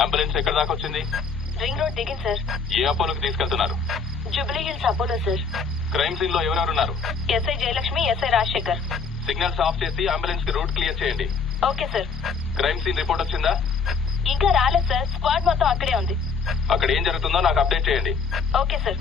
Ambulance ఎక్కడ దాకా వచ్చింది? రింగ్ రోడ్ దిగింది సార్. ఏ అపోలోకి తీసుకెళ్తున్నారు? Jubilee Hills Apollo sir. Crime scene లో ఎవరెవరున్నారు? SI Jayalakshmi, SI Rajasekhar. Signals off చేసి అంబులెన్స్ కి రూట్ క్లియర్ చేయండి. Okay sir. Crime scene report వచ్చిందా? ఇంకా రాలేదు సార్. స్క్వాడ్ మొత్తం అక్కడే ఉంది. అక్కడ ఏం జరుగుతుందో నాకు అప్డేట్ చేయండి. Okay sir.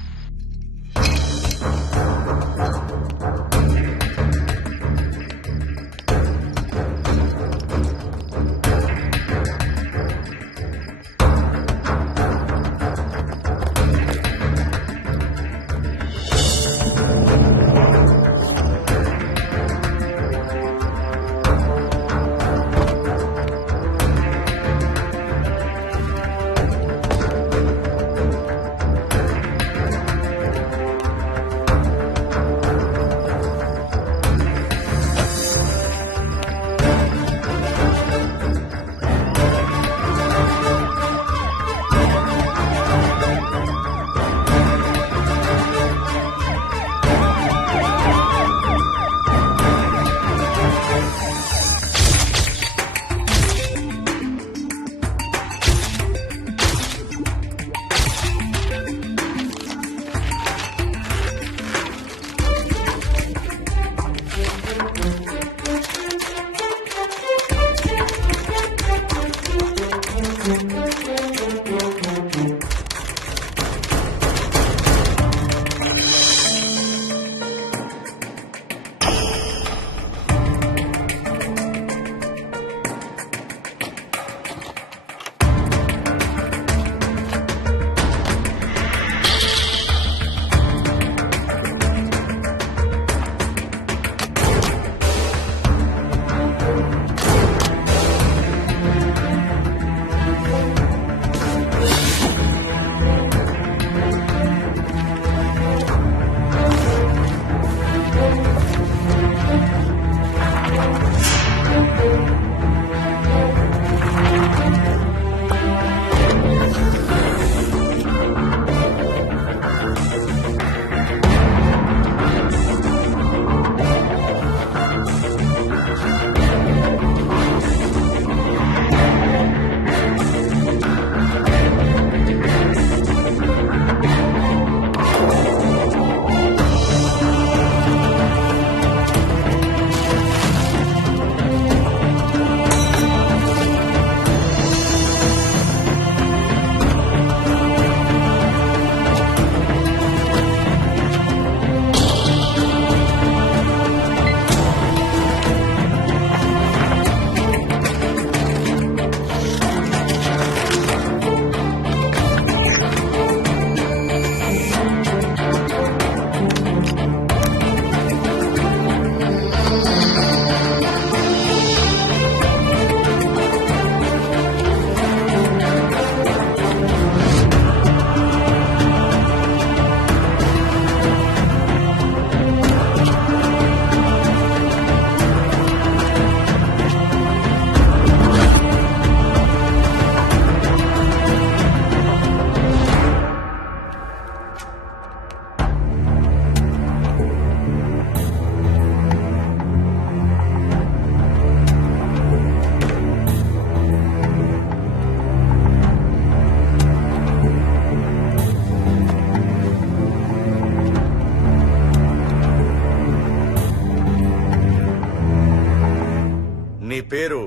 నీ పేరు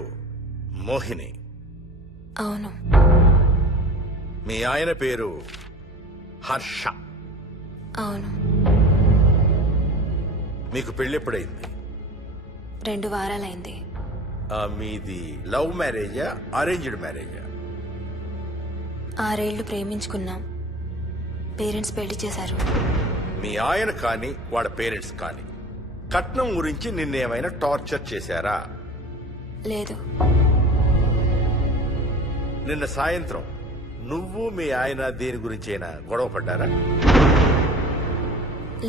మోహిని? అవును. మీ ఆయన పేరు హర్ష? అవును. మీకు పెళ్ళెప్పుడైంది? 2 వారాలైంది. మీది లవ్ మ్యారేజా అరేంజ్డ్ మ్యారేజా? 6 ఏళ్లు ప్రేమించుకున్నాం. పేరెంట్స్ పెళ్లి చేశారు. మీ ఆయన కానీ వాళ్ళ పేరెంట్స్ కానీ కట్నం గురించి నిన్నేమైనా టార్చర్ చేశారా? లేదు. నిన్న సాయంత్రం నువ్వు మీ ఆయన దేని గురించైనా గొడవ పడ్డారా?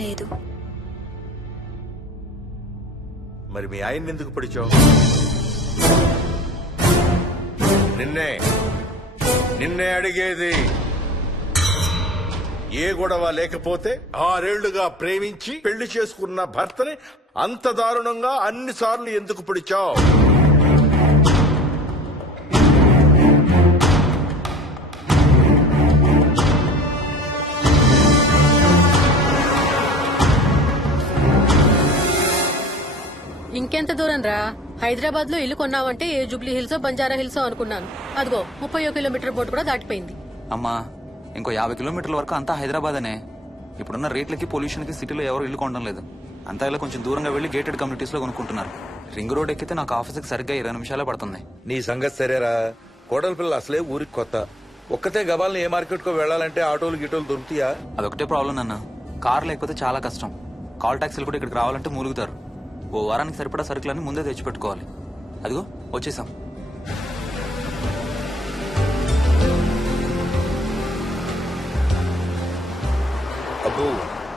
లేదు. మరి మీ ఆయన్ని ఎందుకు పడిచావు? నిన్నే అడిగేది. ఏ గొడవ లేకపోతే 6 ఏళ్లుగా ప్రేమించి పెళ్లి చేసుకున్న భర్తని అంత దారుణంగా అన్నిసార్లు ఎందుకు పిడిచావు? దూరం రా. హైదరాబాద్ లో ఇల్లు కొన్నావంటే ఏ జూబ్లీ హిల్స్ బంజారా హిల్స్ అనుకున్నాను. అదిగో 30 కిలోమీటర్ బోర్డు కూడా దాటిపోయింది. అమ్మా ఇంకో 50 కిలోమీటర్ల వరకు అంతా హైదరాబాద్ అనే. ఇప్పుడున్న రేట్లకి పొల్యూషన్ కి సిటీలో ఎవరు ఇల్లు కొనడం లేదు. అంతా ఇలా కొంచెం దూరంగా వెళ్లి గేటెడ్ కమ్యూనిటీస్ లో కొనుక్కుంటున్నారు. రింగ్ రోడ్ ఎక్కితే నాకు ఆఫీస్కి సరిగ్గా 20 నిమిషాలే పడుతుంది. నీ సంగతి సరేరా, కోడల పిల్ల అసలే ఊరికి కొత్త. ఒక్కతే గబాల్ని ఏ మార్కెట్ కో వెళ్ళాలంటే ఆటోలు గిటోలు దొరుకుతాయా? అదొకటే ప్రాబ్లం అన్న. కార్ లేకపోతే చాలా కష్టం. కాల్ టాక్సీలు కూడా ఇక్కడికి రావాలంటే మూలుగుతారు. ఓ వారానికి సరిపడా సరుకులన్నీ ముందే తెచ్చిపెట్టుకోవాలి. అదిగో వచ్చేసాం. అబ్బో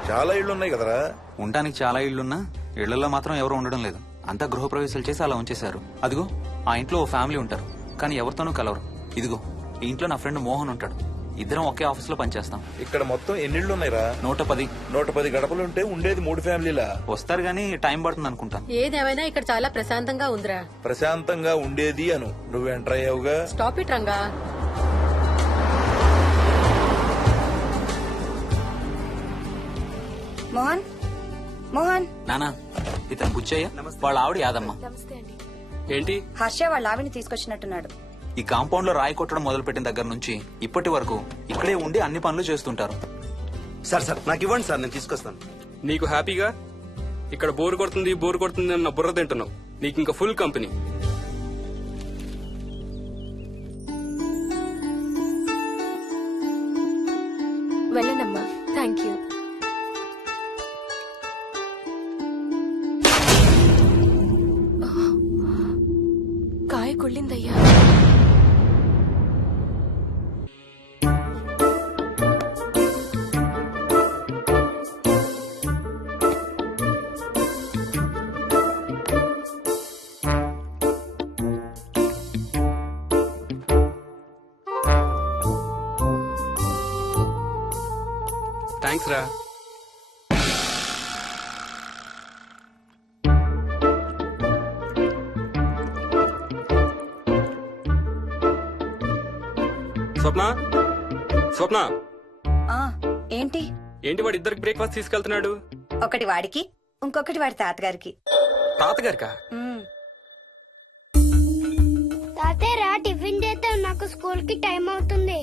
చాలా ఇళ్ళు ఉన్నాయి కదరా. ఉండడానికి చాలా ఇళ్లున్నా ఇళ్లలో మాత్రం ఎవరు ఉండడం లేదు. అంతా గృహప్రవేశాలు చేసి అలా ఉంచేశారు. అదిగో ఆ ఇంట్లో ఓ ఫ్యామిలీ ఉంటారు, కానీ ఎవరితోనూ కలవరు. ఇదిగో ఈ ఇంట్లో నా ఫ్రెండ్ మోహన్ ఉంటాడు. ఇద్దరం ఒకే ఆఫీస్ లో పనిచేస్తాం. ఇక్కడ మొత్తం ఎన్నిళ్ళు ఉన్నాయిరా? 110. 110 గడపలుంటే ఉండేది 3 ఫ్యామిలీలా? వస్తారు గానీ టైం పడుతుంది అనుకుంటా. ఏదేమైనా ఇక్కడ చాలా ప్రశాంతంగా ఉందిరా. ప్రశాంతంగా ఉండేది అను, నువ్వు ఎంటర్ అయ్యావుగా. Stop it Ranga. మోహన్ మోహన్ నానా ఇతను బుచ్చయ్య, వాళ్ళ ఆవిడ యాదమ్మ. ఏంటి? హర్ష వాళ్ళ ఆవిని తీసుకొచ్చినట్టున్నాడు. ఈ కాంపౌండ్ లో రాయి కొట్టడం మొదలు పెట్టిన దగ్గర నుంచి ఇప్పటి వరకు ఇక్కడే ఉండి అన్ని పనులు చేస్తుంటారు. సార్ నాకు ఇవ్వండి సార్, నేను తీసుకొస్తాను. నీకు హ్యాపీగా ఇక్కడ బోర్ కొడుతుంది అన్న బుర్ర తింటున్నావు. నీకు ఇంకా ఫుల్ కంపెనీ. వెళ్ళండమ్మా. Thank you. కాయ కుళ్ళిందయ్యా. థ్యాంక్స్ రా. స్వప్న ఆ ఏంటి ఏంటి వాడి ఇద్దరికి బ్రేక్ఫాస్ట్ తీసుకెళ్తున్నాడు? ఒకటి వాడికి, ఇంకొకటి వాడి తాతగారికి. తాతగారికా? ఉమ్, తాతయ్యరా టిఫిన్ చేద్దాం, నాకు స్కూల్ కి టైం అవుతుంది.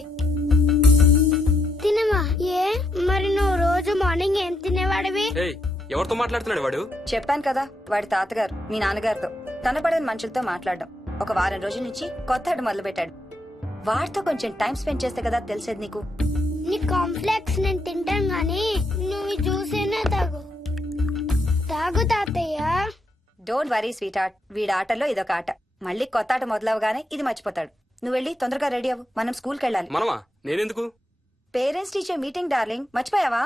తినవా? ఏ మరి నువ్వు రోజు మార్నింగ్ ఏం తినేవాడివి? ఏయ్, ఎవరితో మాట్లాడుతున్నాడు వాడు? చెప్పాను కదా వాడి తాతగారు మీ నాన్నగారితో కనపడని మనుషులతో మాట్లాడడం. ఒక వారం రోజుల నుంచి కొత్త ఆట మొదలు పెట్టాడు. వాడితో కొంచెం టైం స్పెండ్ చేస్తే కదా తెలిసేది నీకు. నీ కాంప్లెక్స్ నేను తింటాను గాని నువ్వు జ్యూసేనా తాగు. తాగు తాతయ్య. డోంట్ వరీ స్వీట్ హార్ట్, వీడి ఆటల్లో ఇదొక ఆట. మళ్ళీ కొత్త ఆట మొదలవగానే ఇది మర్చిపోతాడు. నువ్వు వెళ్ళి తొందరగా రెడీ అవ్వు, మనం స్కూల్కి వెళ్ళాలి. మనమా? నేనెందుకు? పేరెంట్స్ టీచర్ మీటింగ్ డార్లింగ్, మర్చిపోయావా?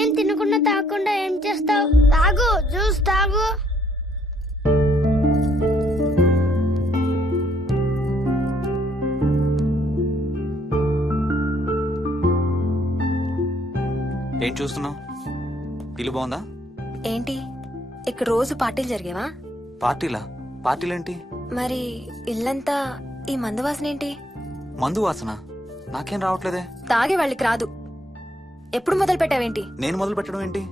ఏం తినకుండా తాగకుండా ఏం చేస్తావు? తాగు, జ్యూస్ తాగు. ఏం చూస్తున్నావు? ఇల్లు బాగుందా? ఏంటి ఇక్కడ రోజు పార్టీలు జరిగేవా? పార్టీలా? పార్టీలేంటి? మరి ఇల్లంతా ఈ మందు వాసన ఏంటి? మందు వాసన నాకేం రావట్లేదే. తాగే వాళ్ళకి రాదు. ఎప్పుడు మొదలు పెట్టావేంటి? నేను మొదలు పెట్టడం ఏంటి?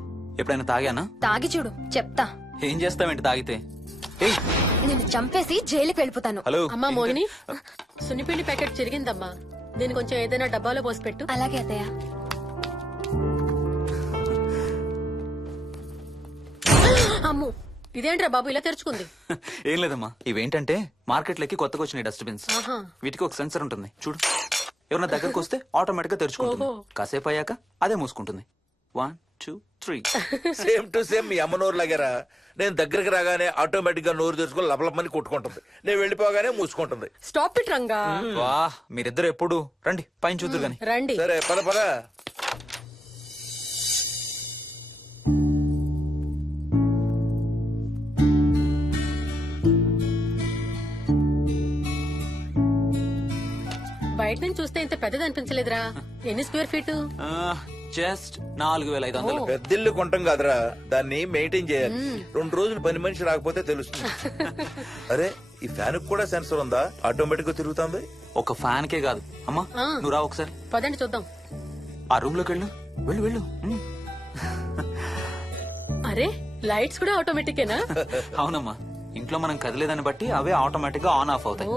ఎప్పుడైనా తాగానా? తాగి చూడు, చెప్తా. ఏం చేస్తావేంటి తాగితే? ఏయ్, నేను చంపేసి జైలుకి వెళ్ళిపోతాను. హలో. అమ్మా మోహిని, సున్నిపిండి ప్యాకెట్ చిరిగిందమ్మా. దీని కొంచెం ఏదైనా డబ్బాలో పోసి పెట్టు. అలాగే అత్తయ్య. అమ్ము, ఇదేంట్రా బాబు ఇలా తెరుచుకుంది? ఏం లేదమ్మా, ఇవేంటంటే మార్కెట్లోకి కొత్తగా వచ్చినాయి డస్ట్బిన్స్. ఆహా. వీటికి ఒక సెన్సర్ ఉంటుంది చూడు. ఎవరన్నా దగ్గరకు వస్తే ఆటోమేటిక్ గా తెరుచుకుంటుంది. ఓహో. కాసేపు అయ్యాక అదే మూసుకుంటుంది. 1 2 3. సేమ్ టు సేమ్ మీ అమ్మ నోరు లాగారా. నేను దగ్గరికి రాగానే ఆటోమేటిక్ గా నోరు తెరుచుకొని లపలపని కొట్టుకుంటుంది. నేను వెళ్ళిపోగానే మూసుకుంటుంది. Stop it Ranga. వా, మీరిద్దరు ఎప్పుడు రండి పైన చూద్దరు గాని. రండి. సరే పద పద. బయట నుంచి చూస్తే ఇంత పెద్దది అనిపించలేదురా. ఎన్ని స్క్వేర్ ఫీట్? జస్ట్ 4500. పెద్దిల్లు కొంటాం కాదురా, దాన్ని మెయింటైన్ చేయాలి. 2 రోజులు పని మనిషి రాకపోతే తెలుస్తుంది. అరే ఈ ఫ్యాన్ కూడా సెన్సర్ ఉందా? ఆటోమేటిక్ గా తిరుగుతుంది. ఒక ఫ్యాన్ కే కాదు. అమ్మా ఆ. నువ్వు రా ఒకసారి. పదండి చూద్దాం. ఆ రూమ్ లోకి వెళ్ళు. వెళ్ళు వెళ్ళు. అరే లైట్స్ కూడా ఆటోమేటికేనా? అవునమ్మా, ఇంట్లో మనం కదిలేదాన్ని బట్టి అవే ఆటోమేటిక్ గా ఆన్ ఆఫ్ అవుతాయి. ఓ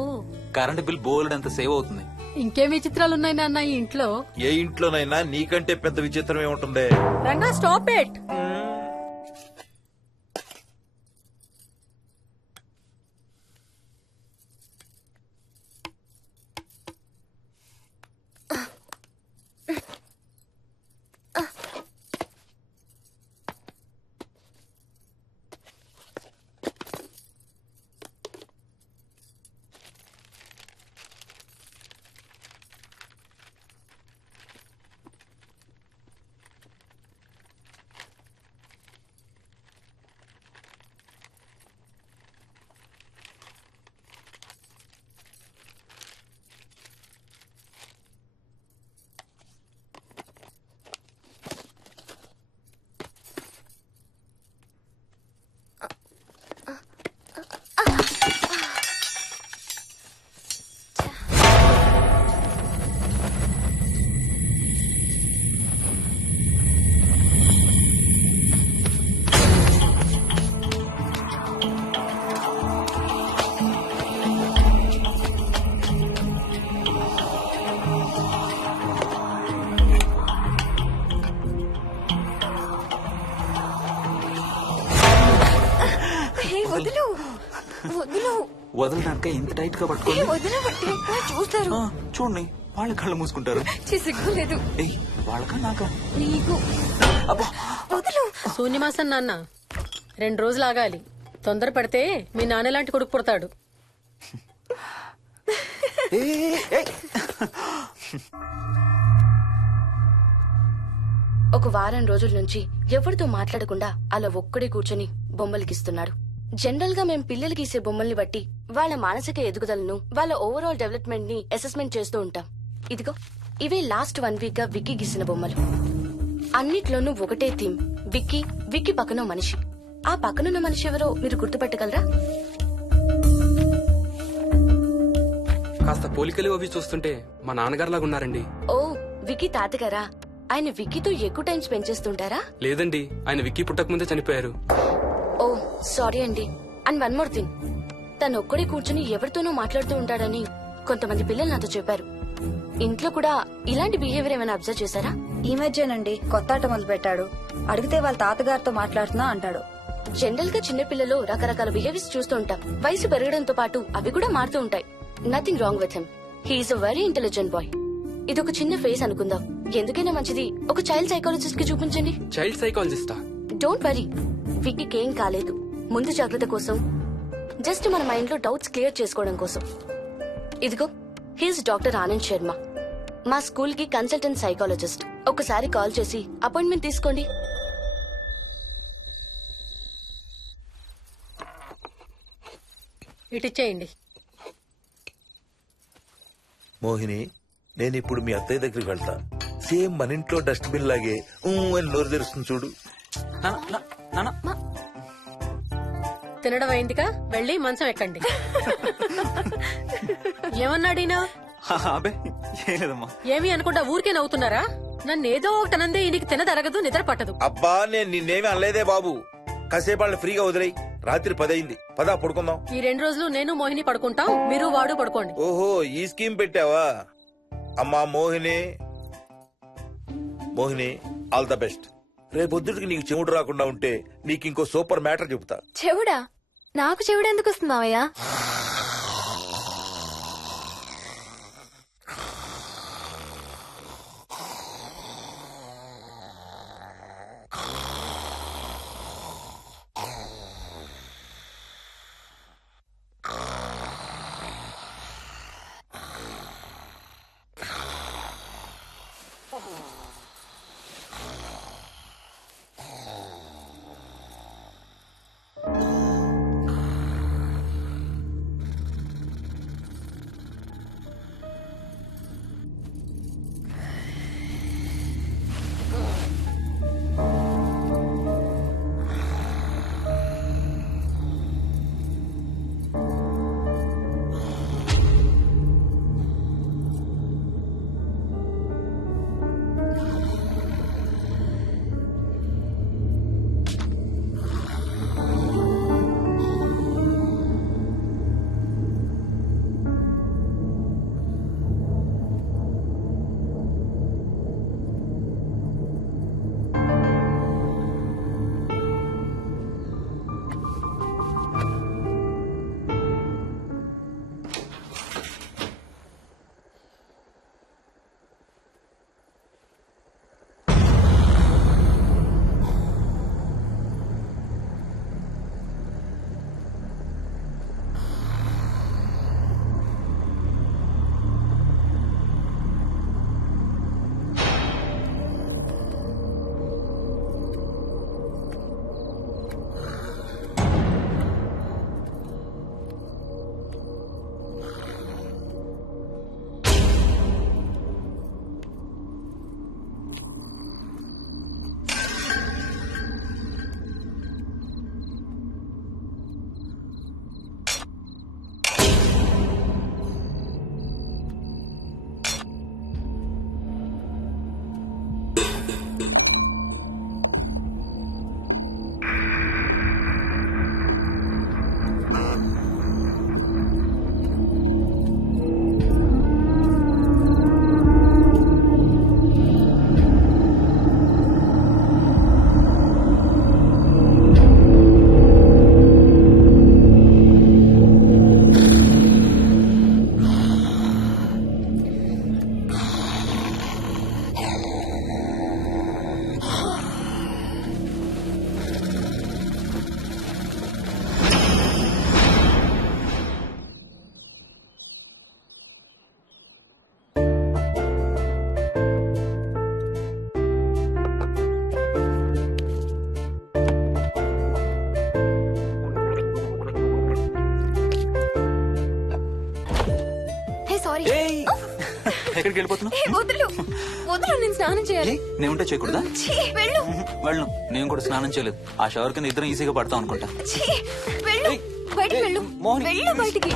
కరెంట్ బిల్ బోల్డ్ అంత సేవ్ అవుతుంది. ఇంకేం విచిత్రాలు ఉన్నాయి నాన్న ఈ ఇంట్లో. ఏ ఇంట్లోనైనా నీకంటే పెద్ద విచిత్రం ఏముంటుంది? Ranga stop it. వదులు వదులు వదలడానికి ఇంత టైట్ గా పట్టుకోండి. వదలబట్టి చూస్తారు. చూడండి, వాళ్ళ కళ్ళు మూసుకుంటారు. సిగ్గులేదు ఏయ్, వాళ్ళకా నాకా? నీకు. అబ్బా, వదులు. శూన్యమాసం నాన్న 2 రోజులు ఆగాలి. తొందర పడితే మీ నాన్న లాంటి కొడుకు పుడతాడు. ఒక వారం రోజుల నుంచి ఎవరితో మాట్లాడకుండా అలా ఒక్కడే కూర్చొని బొమ్మలు గీస్తున్నాడు. జనరల్ గా మేం పిల్లలు గీసే బొమ్మల్ని బట్టి వాళ్ళ మానసిక ఎదుగుదలను, వాళ్ళ ఓవరాల్ డెవలప్మెంట్ ని అసెస్మెంట్ చేస్తూ ఉంటాం. ఇదిగో ఇవే లాస్ట్ 1 వీక్ గా విక్కీ గీసిన బొమ్మలు. అన్నిట్లోనూ ఒకటే థీమ్, విక్కీ, విక్కీ పక్కన మనిషి. ఆ పక్కనున్న మనిషి ఎవరో మీరు గుర్తుపట్టగలరా? కాస్త పోలికలు అవి చూస్తుంటే మా నాన్నగారులాగా ఉన్నారండి. ఓ, విక్కీ తాతగారా? ఆయన విక్కీతో ఎక్కువ టైం స్పెండ్ చేస్తుంటారా? లేదండి, ఆయన విక్కీ పుట్టక ముందే చనిపోయారు. ఓ సారీ అండి. అండ్ 1 మోర్ థింగ్, తను ఒక్కడే కూర్చుని ఎవరితోనూ మాట్లాడుతూ ఉంటాడని కొంతమంది పిల్లలు నాతో చెప్పారు. ఇంట్లో కూడా ఇలాంటి బిహేవియర్ ఏమైనా అబ్జర్వ్ చేశారా? ఈ మధ్యనండి కొత్త ఆట మొదలు పెట్టాడు. అడిగితే వాళ్ళ తాతగారితో మాట్లాడుతున్నా అంటాడు. జనరల్ గా చిన్న పిల్లలు రకరకాల బిహేవియర్స్ చూస్తూ ఉంటాం. వయసు పెరగడంతో పాటు అవి కూడా మారుతూ ఉంటాయి. Nothing wrong with him. He's a very intelligent boy. ఇది ఒక చిన్న ఫేస్ అనుకుందాం. ఎందుకైనా మంచిది ఒక చైల్డ్ సైకాలజిస్ట్ కి చూపించండి. చైల్డ్ సైకాలజిస్టా? డోంట్ వరీ, విక్కీకి ఏం కాలేదు. ముందు జాగ్రత్త కోసం, జస్ట్ మన మైండ్ లో డౌట్స్ క్లియర్ చేసుకోవడం కోసం. ఇదిగో, హీస్ డాక్టర్ ఆనంద్ శర్మ, మా స్కూల్ కి కన్సల్టెంట్ సైకాలజిస్ట్. ఒకసారి కాల్ చేసి అపాయింట్మెంట్ తీసుకోండి. ఇటిచ్చేయండి. మోహిని, నేను ఇప్పుడు మీ అత్తయ్య దగ్గరికి వెళ్తా. సేమ్ మన ఇంట్లో డస్ట్బిన్ లాగే అని నోరు తెరుస్తుంది చూడు. తినడం అయిందిగా, వెళ్ళి మంచం ఎక్కండి. ఏమన్నాడీనా? అబే ఏం లేదమ్మా. ఏమి అనుకుంటా ఊరికే నవ్వుతున్నారా? నన్ను ఏదో ఒకటనందే ఈయనకి తినదరగదు, నిద్ర పట్టదు. అబ్బా, నేను నిన్నేమి అనలేదే బాబు. కాసేపు వాళ్ళని ఫ్రీగా వదిలేయి. రాత్రి 10 అయింది, పదా పడుకుందాం. ఈ 2 రోజులు నేను మోహిని పడుకుంటాం, మీరు వాడు పడుకోండి. ఓహో, ఈ స్కీమ్ పెట్టావా? అమ్మా Mohini, Mohini, all the best. రేపొద్దుటికి నీకు చెవుడు రాకుండా ఉంటే నీకు ఇంకో సూపర్ మ్యాటర్ చెబుతా. చెవుడా? నాకు చెవుడు ఎందుకు వస్తుంది మావయ్య? ఎక్కడికి వెళ్ళిపోతున్నావు? ఏ, వదులు వదులు, నేను స్నానం చేయాలి. నేను ఉంటే చేయకూడదా? ఛీ, వెళ్ళు. వెళ్ళు. నేను కూడా స్నానం చేయలేదు. ఆ షవర్ కింద ఇద్దరం ఈజీగా పడతాం అనుకుంటా. ఛీ, వెళ్ళు. ఏయ్, బయటికి ఏయ్, వెళ్ళు. మోహిని, వెళ్ళు బయటికి.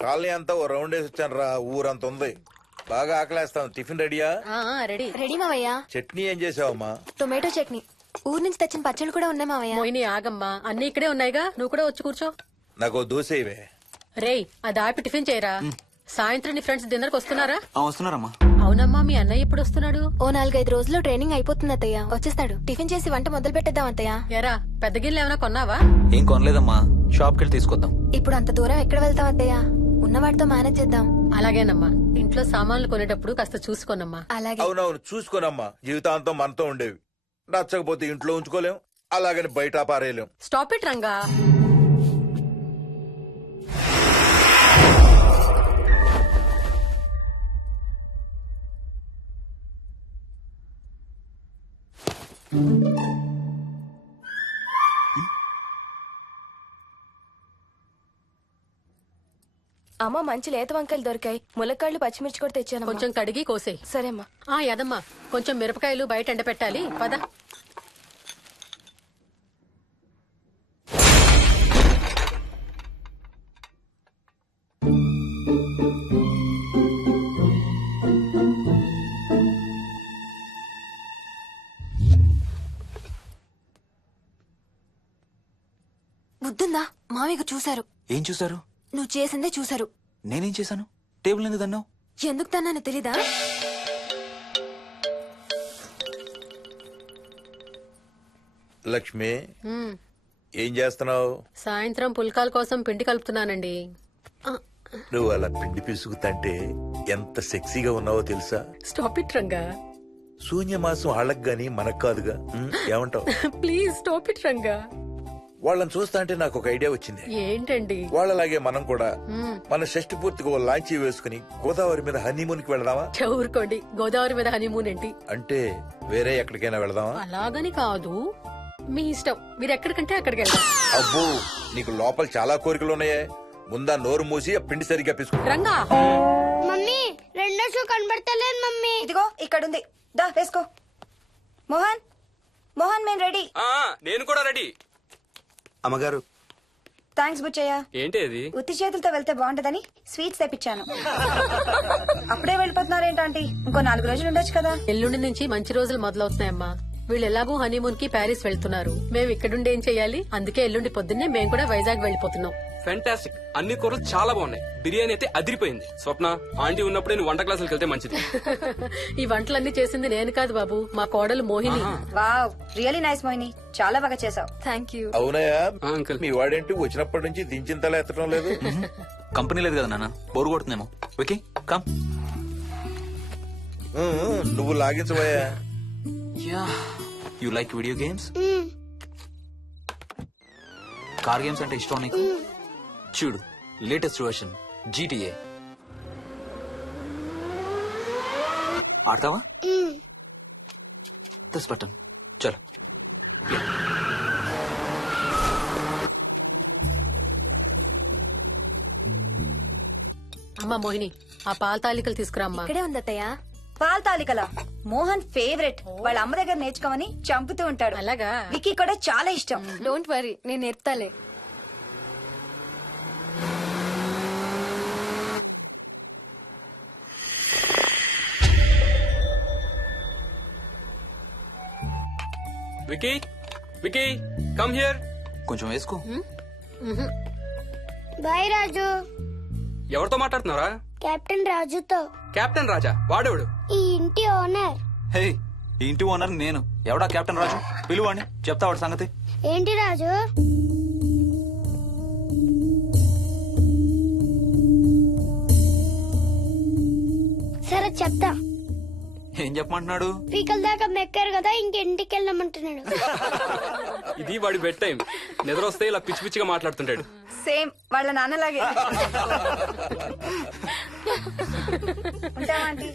కాలనీ అంతా ఓ రౌండ్ వేసి వచ్చాను రా. ఊరంత ఉంది. బాగా ఆకలేస్తాం. టిఫిన్ రెడీయా? రెడీ. రెడీ మావయ్య. చట్నీ ఏం చేసావమ్మా? టొమాటో చట్నీ. ఊరు నుంచి తెచ్చిన పచ్చళ్ళు కూడా ఉన్నాయి మావయ్య. మోహిని ఆగమ్మా, అన్ని ఇక్కడే ఉన్నాయిగా, నువ్వు కూడా వచ్చి కూర్చో. నాకు దోశ ఇవే. రేయ్, అది ఆపి టిఫిన్ చేయరా. సాయంత్రం నీ ఫ్రెండ్స్ డిన్నర్ కి వస్తున్నారా? వస్తున్నారమ్మా. అవునమ్మా, మీ అన్నయ్య ఎప్పుడు వస్తున్నాడు? ఓ 4-5 రోజుల్లో ట్రైనింగ్ అయిపోతుంది అత్తయ్య, వచ్చేస్తాడు. టిఫిన్ చేసి వంట మొదలు పెట్టేద్దాం అత్తయ్య. ఎరా, పెద్ద గిన్నెలు ఏమైనా కొన్నావా? ఏం కొనలేదమ్మా, షాప్కి వెళ్ళి తీసుకొద్దాం. ఇప్పుడు అంత దూరం ఎక్కడ వెళ్తాం అత్తయ్య, ఉన్న వాటితో మేనేజ్ చేద్దాం. అలాగేనమ్మా, ఇంట్లో సామాన్లు కొనేటప్పుడు కాస్త చూసుకోనమ్మా. అలాగే. అవునవును, చూసుకోనమ్మా. జీవితాంతం మనతో ఉండేవి. నచ్చకపోతే ఇంట్లో ఉంచుకోలేం, అలాగని బయట పారేయలేం. Stop it Ranga. అమ్మ, మంచి లేత వంకాయలు దొరికాయి. ములక్కాళ్ళు, పచ్చిమిర్చి కూడా తెచ్చాను. కొంచెం కడిగి కోసేయ్. సరే అమ్మా. యదమ్మా, కొంచెం మిరపకాయలు బయట ఎండపెట్టాలి. పద. బుద్ధుందా? మామయ్య చూశారు. ఏం చూసారు? నువ్వు చేసిందే చూశారు. నేనేం చేశాను? టేబుల్ ఎందుకు దన్నావు? ఎందుకు తన్నాను తెలీదా? లక్ష్మి, ఏం చేస్తున్నావు? సాయంత్రం పుల్కాల కోసం పిండి కలుపుతున్నానండి. నువ్వు అలా పిండి పిసుకుతంటే ఎంత సెక్సీగా ఉన్నావో తెలుసా? Stop it Ranga. శూన్యమాసం వాళ్ళకి గాని మనకు కాదుగా. ఏమంటావు? Please stop it Ranga. వాళ్ళని చూస్తా అంటే నాకు ఒక ఐడియా వచ్చింది. ఏంటండి? వాళ్ళలాగే మనం కూడా మన షష్టి పూర్తిగా ఓ లాంచీ వేసుకుని గోదావరి మీద హనీమూన్ కి వెళదామా? ఊరుకోండి, గోదావరి మీద హనీమూన్ ఏంటి? అంటే వేరే ఎక్కడికైనా వెళదామా? అలాగని కాదు, మీ ఇష్టం. మీరు ఎక్కడికంటే అక్కడికి వెళ్దాం. అబ్బో, నీకు లోపల చాలా కోరికలు ఉన్నాయే. ముందా నోరు మూసి ఆ పిండి సరిగ్గా పిసుకు. రంగా. మమ్మీ, రెండో షూ కనబడతలేదు మమ్మీ. ఇదిగో ఇక్కడుంది, దా వేసుకో. మోహన్, మోహన్, మేము రెడీ. నేను కూడా రెడీ. అమ్మగారు, థ్యాంక్స్ బుచ్చయ్య. ఏంటి అది? ఉత్తి చేతులతో వెళ్తే బాగుంటదని స్వీట్స్ తెప్పించాను. అప్పుడే వెళ్ళిపోతున్నారేంటంటే ఇంకో 4 రోజులు ఉండొచ్చు కదా. ఎల్లుండి నుంచి మంచి రోజులు మొదలవుతున్నాయమ్మా. వీళ్ళు ఎలాగూ హనీమూన్ కి ప్యారిస్ వెళ్తున్నారు. మేము ఇక్కడుండి ఏం చెయ్యాలి? అందుకే ఎల్లుండి పొద్దున్నే మేము కూడా వైజాగ్ వెళ్ళిపోతున్నాం. ఫెంటాస్టిక్. అన్ని కూరలు చాలా బాగున్నాయి. బిర్యానీ అయితే అదిరిపోయింది. స్వప్న, ఆంటీ ఉన్నప్పుడే నువ్వు వంట క్లాసులకు వెళ్తే మంచిది. ఈ వంటలన్నీ చేసింది నేను కాదు బాబు, మా కోడలు Mohini. Wow, really nice Mohini, చాలా బాగా చేసావు. Thank you. అవునయ్యా, అంకుల్. మీ వాడేంటి వచ్చినప్పటి నుంచి దించిన తల ఎత్తడం లేదు? కంపెనీ లేదు కదా నాన్న, బోరు కొడుతుందేమో. Okay come. నువ్వు లాగించబోయా? You like video games? Car games అంటే ఇష్టం నీకు? చూడు, లేటెస్ట్ వర్షన్ GTA. ఆడతావా? దస్ బటన్ చలో. అమ్మా మోహిని, ఆ పాల తాలికలు తీసుకురా అమ్మా. ఇక్కడే ఉంది అత్తయ్య. పాల తాలికల మోహన్ ఫేవరెట్. వాళ్ళ అమ్మ దగ్గర నేర్చుకోమని చంపుతూ ఉంటాడు. అలాగా? విక్కీ కూడా చాలా ఇష్టం. డోంట్ వరీ, నేను నేర్పుతాలే. Vicky, Vicky, come here. కొంచెం వేసుకో. బాయ్ రాజు. ఎవరితో మాట్లాడుతున్నారా? కెప్టెన్ రాజుతో. కెప్టెన్ రాజా? వాడేవాడు? ఈ ఇంటి ఓనర్. హే, ఈ ఇంటి ఓనర్ నేను. ఎవడా కెప్టెన్ రాజు? పిలువాడిని, చెప్తా వాడి సంగతి. ఏంటి రాజు? సరే చెప్తా. ఏం చెప్పమంటున్నాడు? పీకల దాకా మెక్కారు కదా, ఇంటికి వెళ్ళమంటున్నాడు. ఇది వాడి బెడ్ టైం. నిద్ర వస్తే ఇలా పిచ్చి పిచ్చిగా మాట్లాడుతుంటాడు. సేమ్ వాళ్ళ నాన్నలాగే. ఉంటావా ఆంటీ?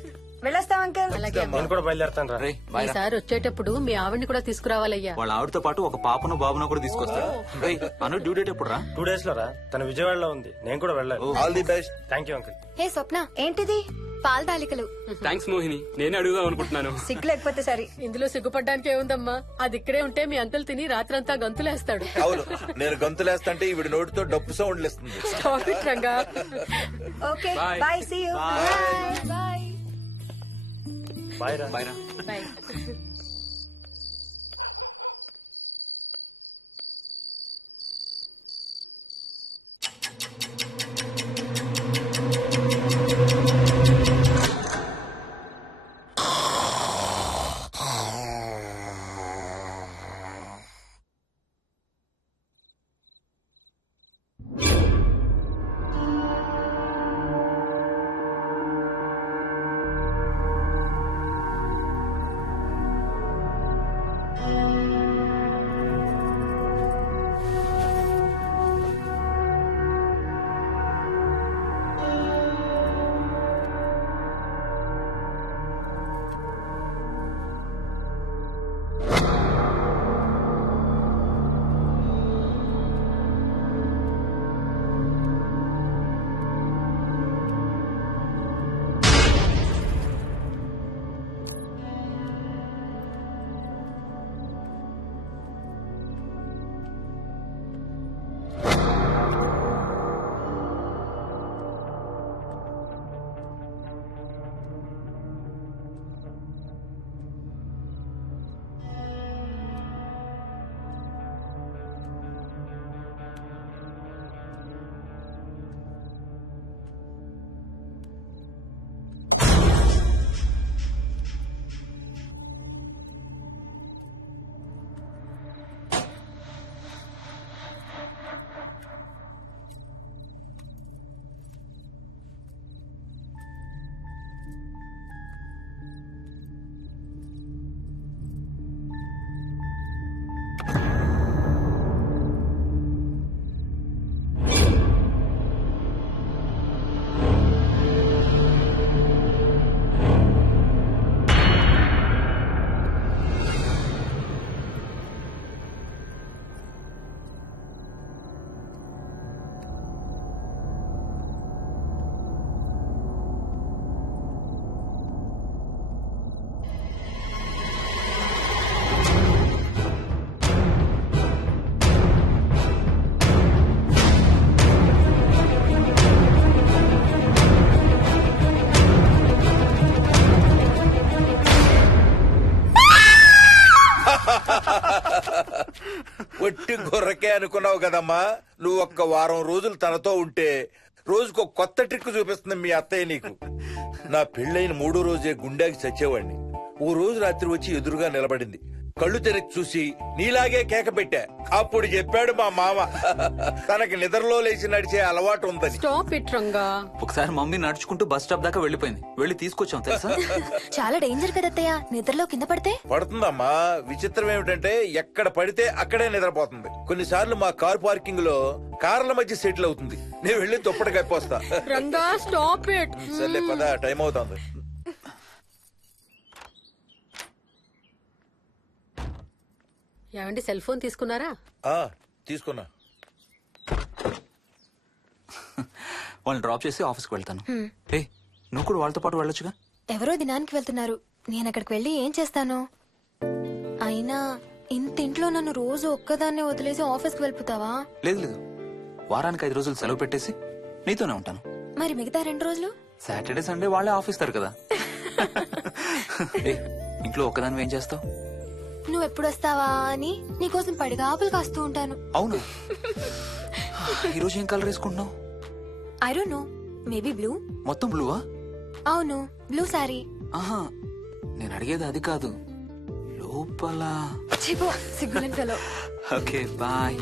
వెళ్ళొస్తాం అంకల్. అలాగే అమ్మా. నేను కూడా బయలుదేరతాను రా. రే బాయ్ రా. ఈసారి వచ్చేటప్పుడు మీ ఆవిడ్ని కూడా తీసుకురావాలయ్యా. వాళ్ళ ఆవిడతో పాటు ఒక పాపను బాబును కూడా తీసుకొస్తాడు. రేయ్, అను డ్యూ డేట్ ఎప్పుడు రా? 2 days లో రా. తన విజయవాడలో ఉంది, నేను కూడా వెళ్ళాలి. All the best. Thank you uncle. Hey Swapna, ఏంటిది? పాల తాలికలు. థ్యాంక్స్ మోహిని, నేనే అడుగుదాం అనుకుంటున్నాను. సిగ్గు లేకపోతే సరే. ఇందులో సిగ్గుపడ్డానికి ఏముందంమ్మా? అది ఇక్కడే ఉంటే మీ అంకుల్ తిని రాత్రంతా గంతులేస్తాడు. అవును, నేను గంతులేస్తంటే ఈవిడ నోటితో డప్పు సౌండ్లు ఇస్తుంది. Stop it, Ranga. Okay Bye. Bye, see you. Bye. Bye రా. బాయ్ రా. Bye. ఒట్టి గొర్రకే అనుకున్నావు కదమ్మా. నువ్వు ఒక్క వారం రోజులు తనతో ఉంటే రోజుకు కొత్త ట్రిక్ చూపిస్తుంది మీ అత్తయ్య నీకు. నా పెళ్ళైన 3వ రోజే గుండెకి చచ్చేవాడిని. ఓ రోజు రాత్రి వచ్చి ఎదురుగా నిలబడింది. కళ్ళు తెరిచి చూసి నీలాగే కేక పెట్టా. అప్పుడు చెప్పాడు మా మామ తనకి నిద్రలో లేచి నడిచే అలవాటు ఉందని. Stop it, Ranga. ఒకసారి మమ్మీ నడుచుకుంటూ బస్ స్టాప్ దాకా వెళ్ళిపోయింది. వెళ్ళి తీసుకొచ్చాం తెలుసా. చాలా డేంజర్ కదా అత్తయ్య, నిద్రలో కింద పడితే. పడుతుందమ్మా. విచిత్రం ఏమిటంటే ఎక్కడ పడితే అక్కడే నిద్రపోతుంది. కొన్నిసార్లు మా కార్ పార్కింగ్ లో కార్ల మధ్య సెటిల్ అవుతుంది. నేను వెళ్ళి దుప్పటి కప్పొస్తా. Ranga, stop it. సర్లే పద, టైం అవుతుంది. ఏమండి సెల్ ఫోన్ తీసుకున్నారా? ఆ, తీసుకున్నా. వాళ్ళని డ్రాప్ చేసి ఆఫీస్కి వెళ్తాను. ఏ నువ్వు కూడా వాళ్ళతో పాటు వెళ్ళొచ్చుగా. ఎవరో దినానికి వెళ్తున్నారు, నేను అక్కడికి వెళ్ళి ఏం చేస్తాను? అయినా ఇంత ఇంట్లో నన్ను రోజు ఒక్కదాన్నే వదిలేసి ఆఫీస్కి వెళ్ళిపోతావా? లేదు లేదు, వారానికి 5 రోజులు సెలవు పెట్టేసి నీతోనే ఉంటాను. మరి మిగతా 2 రోజులు? సాటర్డే సండే వాళ్ళే ఆఫీస్ తారు కదా. ఏ ఇంట్లో ఒక్కదాని ఏం చేస్తావు? నువ్వు ఎప్పుడు వస్తావా అని నీకోసం పడిగాపులు కాస్తూ ఉంటాను. అవును. ఈరోజు ఏం కలర్ వేసుకుంటున్నావు? I don't know, maybe blue. మొత్తం బ్లూవా? అవును, బ్లూ సారీ. ఆహా, నేను అడిగేది అది కాదు, లోపల. సిగ్గులేని ఫెలో. Okay bye.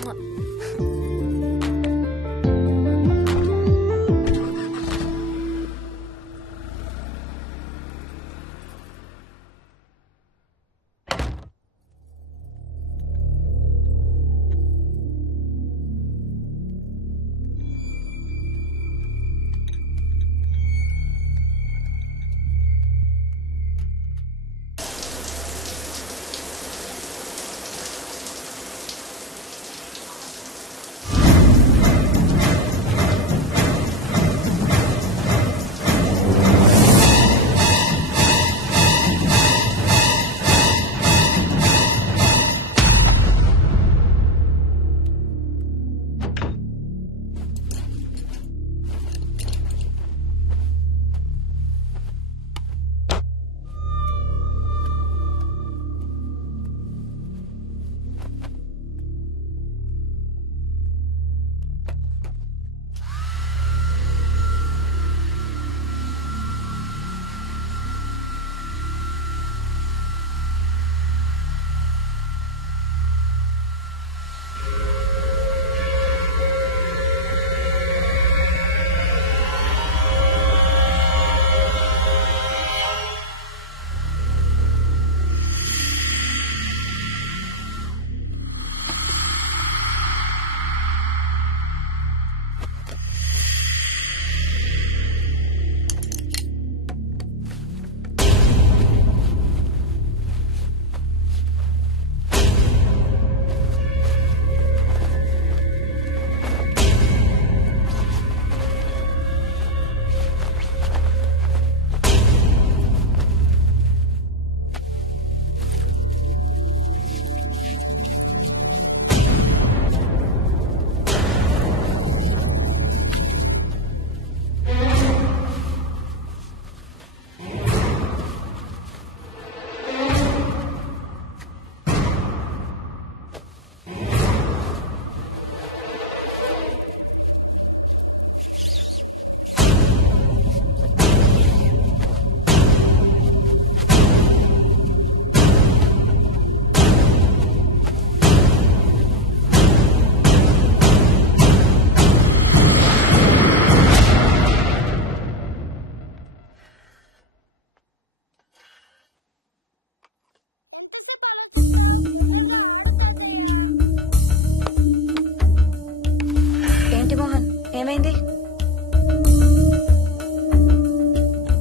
ఏంటి మోహన్, ఏమైంది?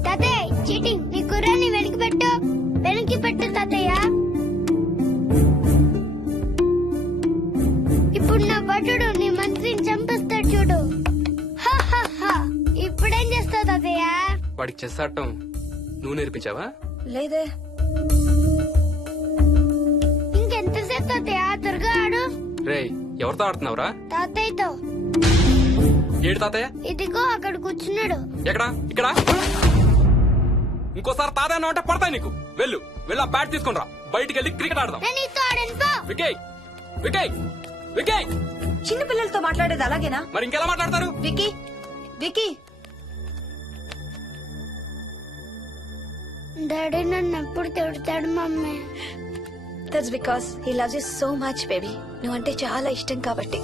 తాతయ్య చీటింగ్, నీ కుర్రాన్ని వెనక్కి పెట్టు, వెనక్కి పెట్టు తాతయ్య. ఇప్పుడు నా భటుడు నీ మంత్రిని చంపేస్తాడు చూడు. హా, హా, హా. ఇప్పుడేం చేస్తావు తాతయ్య? వాడికి చెస్ ఆడటం నువ్వు నేర్పించావా? లేదే. ఇంకెంతసేపు తాతయ్య? త్వరగా ఆడు. రేయ్, ఎవరితో ఆడుతున్నావురా? తాతయ్యతో. ఏడు తాతయ్య? ఇదిగో అక్కడ కూర్చున్నాడు. ఎక్కడా? ఇక్కడ. ఇంకోసారి తాతయ్య అంటే పడతాయి నీకు. వెళ్ళు వెళ్ళి ఆ బ్యాట్ తీసుకుని రా, బయటికి వెళ్ళి క్రికెట్ ఆడదాం. నేను నీతో ఆడను పో. వికయ్ వికయ్ వికయ్. చిన్న పిల్లలతో మాట్లాడేది అలాగేనా? మరి ఇంకెలా మాట్లాడతారు? Wiki, wiki. డాడీ నన్ను ఎప్పుడు తిడతాడు mummy. That's because he loves you so much baby. నువ్వంటే చాలా ఇష్టం కాబట్టి.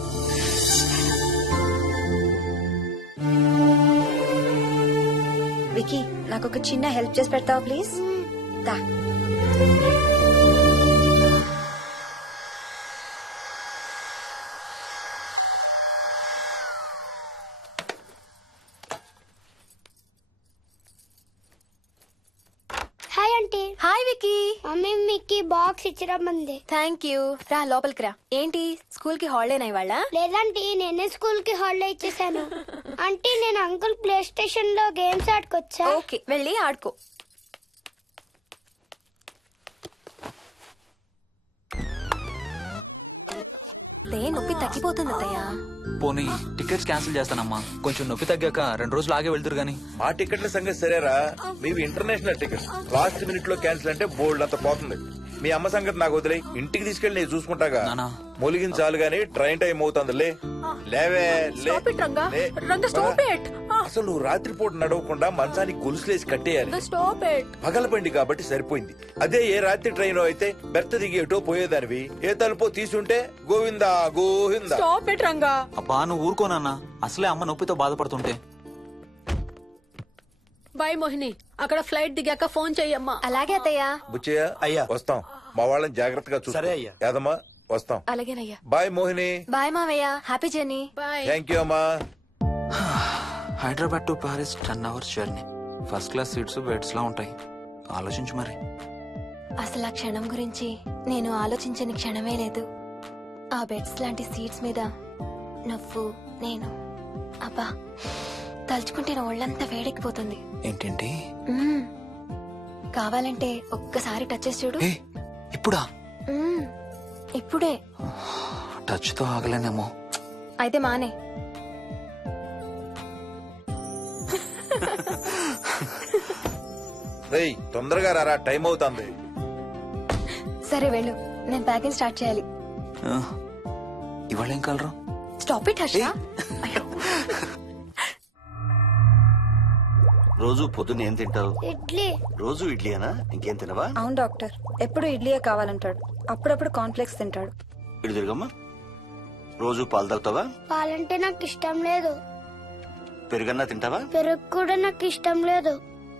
వికీ, నాకు ఒక చిన్న హెల్ప్ చేసి పెడతావా ప్లీజ్? దా. Hi aunty. Aunty. Hi Vicky. Mummy మీకు బాక్స్ ఇచ్చిరమ్మంది. Thank you. రా లోపలికి రా. ఏంటి స్కూల్ కి హాలిడేనా ఇవాళ? లేదంటే నేనే స్కూల్ కి హాలిడే ఇచ్చేసాను. అంటే నేను అంకుల్ ప్లే స్టేషన్ లో గేమ్స్ ఆడుకోవచ్చా? ఓకే, వెళ్ళి ఆడుకో. నొప్పి తగ్గిపోతుంది అత్తయ్య. పోనీ టికెట్స్ క్యాన్సిల్ చేస్తానమ్మా. కొంచెం నొప్పి తగ్గాక 2 రోజులు ఆగే వెళ్తురు గాని. మా టికెట్ల సంగతి సరేరా, మీవి ఇంటర్నేషనల్ టికెట్స్. లాస్ట్ మినిట్ లో క్యాన్సిల్ అంటే బోల్డ్ అంత పోతుంది. మీ అమ్మ సంగతి నాకు వదిలే, ఇంటికి తీసుకెళ్ళి నేను చూసుకుంటాగా. నానా. మొలిగించాలు గాని ట్రైన్ టైం అవుతుంది. లేవే లే. Stop it, Ranga. లే. Ranga, stop it. అసలు నువ్వు రాత్రిపూట నడవకుండా మంచానికి గొలుసులేసి కట్టేయాలి. Stop it. పగలబండి కాబట్టి సరిపోయింది. అదే ఏ రాత్రి ట్రైన్ అయితే బెర్త దిగి ఎటో పోయేదానివి. ఏ తలుపో తీసుంటే Govinda Govinda. Stop it, Ranga. అబ్బా నువ్వు ఊరుకోనన్నా, అసలే అమ్మ నొప్పితో బాధపడుతుంటే. బాయ్ మోహిని, అక్కడ ఫ్లైట్ దిగాక ఫోన్ చెయ్యమ్మా. అలాగే అత్తయ్య. బుచ్చయ్య అయ్యా. వస్తాం. మా వాళ్ళని జాగ్రత్తగా చూసుకో. సరే అయ్యా. యాదమ్మా వస్తాం. అలాగేనయ్యా. బాయ్ మోహిని. బాయ్ మావయ్య. Happy journey. Bye. Thank you అమ్మా. Hyderabad to Paris 10 hours journey. First class seats beds లా ఉంటాయి. ఆలోచించు మరి. అసలు ఆ క్షణం గురించి నేను ఆలోచించని క్షణమే లేదు. ఆ బెడ్స్ లాంటి సీట్స్ మీద నువ్వు నేను. అబ్బా తలుచుకుంటే నా ఒళ్ళంతా వేడెక్కిపోతుంది. ఏంటేంటి? మ్మ్. కావాలంటే ఒక్కసారి టచ్ చేసి చూడు. ఏ ఇప్పుడా? మ్మ్. ఇప్పుడే. టచ్ తో ఆగలేనేమో. అయితే మానే. రేయ్ తొందరగా రారా, టైం అవుతుంది. సరే వెళ్ళు, నేను ప్యాకింగ్ స్టార్ట్ చేయాలి. ఆ, ఇవాళ ఏం కలరు? Stop it Harsha. రోజు పొద్దున్న ఏం తింటావు? ఇడ్లీ. రోజు ఇడ్లీనా? ఇంకేం తినవా? అవును డాక్టర్, ఎప్పుడు ఇడ్లీయే కావాలంటాడు. అప్పుడప్పుడు కాన్ఫ్లెక్స్ తింటాడు. ఇటు తిరగమ్మా. రోజు పాలు తాగుతావా? పాలంటే నాకు ఇష్టం లేదు. పెరుగన్నా తింటావా? పెరుగు కూడా నాకు ఇష్టం లేదు.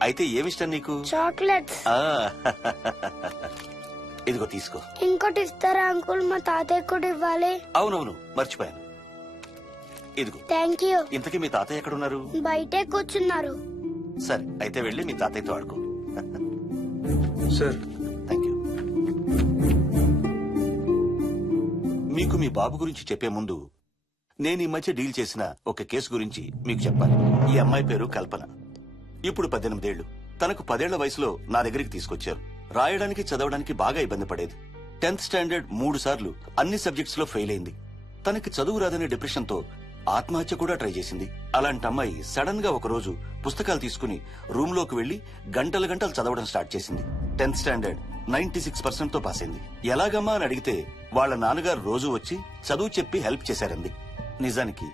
అయితే ఏమిష్టం నీకు? చాక్లెట్స్. ఆ, ఇదిగో తీసుకో. ఇంకోటి ఇస్తారా అంకుల్? మా తాతయ్య కూడా ఇవ్వాలి. అవునవును మర్చిపోయాను. ఇదిగో. Thank you. ఇంతకీ మీ తాతయ్య ఎక్కడున్నారు? బయటే కూర్చున్నారు. సరే అయితే వెళ్ళి మీ తాతయ్యతో ఆడుకో. Sir thank you. మీకు మీ బాబు గురించి చెప్పే ముందు నేను ఈ మధ్య డీల్ చేసిన ఒక కేసు గురించి మీకు చెప్పాలి. ఈ అమ్మాయి పేరు కల్పన. ఇప్పుడు 18 ఏళ్లు. తనకు 10 ఏళ్ల వయసులో నా దగ్గరికి తీసుకొచ్చారు. రాయడానికి చదవడానికి బాగా ఇబ్బంది పడేది. 10th స్టాండర్డ్ 3 సార్లు అన్ని సబ్జెక్ట్స్ లో ఫెయిల్ అయింది. తనకి చదువు రాదనే డిప్రెషన్ తో ఆత్మహత్య కూడా ట్రై చేసింది. అలాంటి అమ్మాయి సడన్ గా ఒక రోజు పుస్తకాలు తీసుకుని రూమ్ లోకి వెళ్లి గంటలు గంటలు చదవడం స్టార్ట్ చేసింది. 10th స్టాండర్డ్ 96% తో పాస్ అయింది. ఎలాగమ్మా అని అడిగితే వాళ్ళ నాన్నగారు రోజు వచ్చి చదువు చెప్పి హెల్ప్ చేశారంది. నిజానికి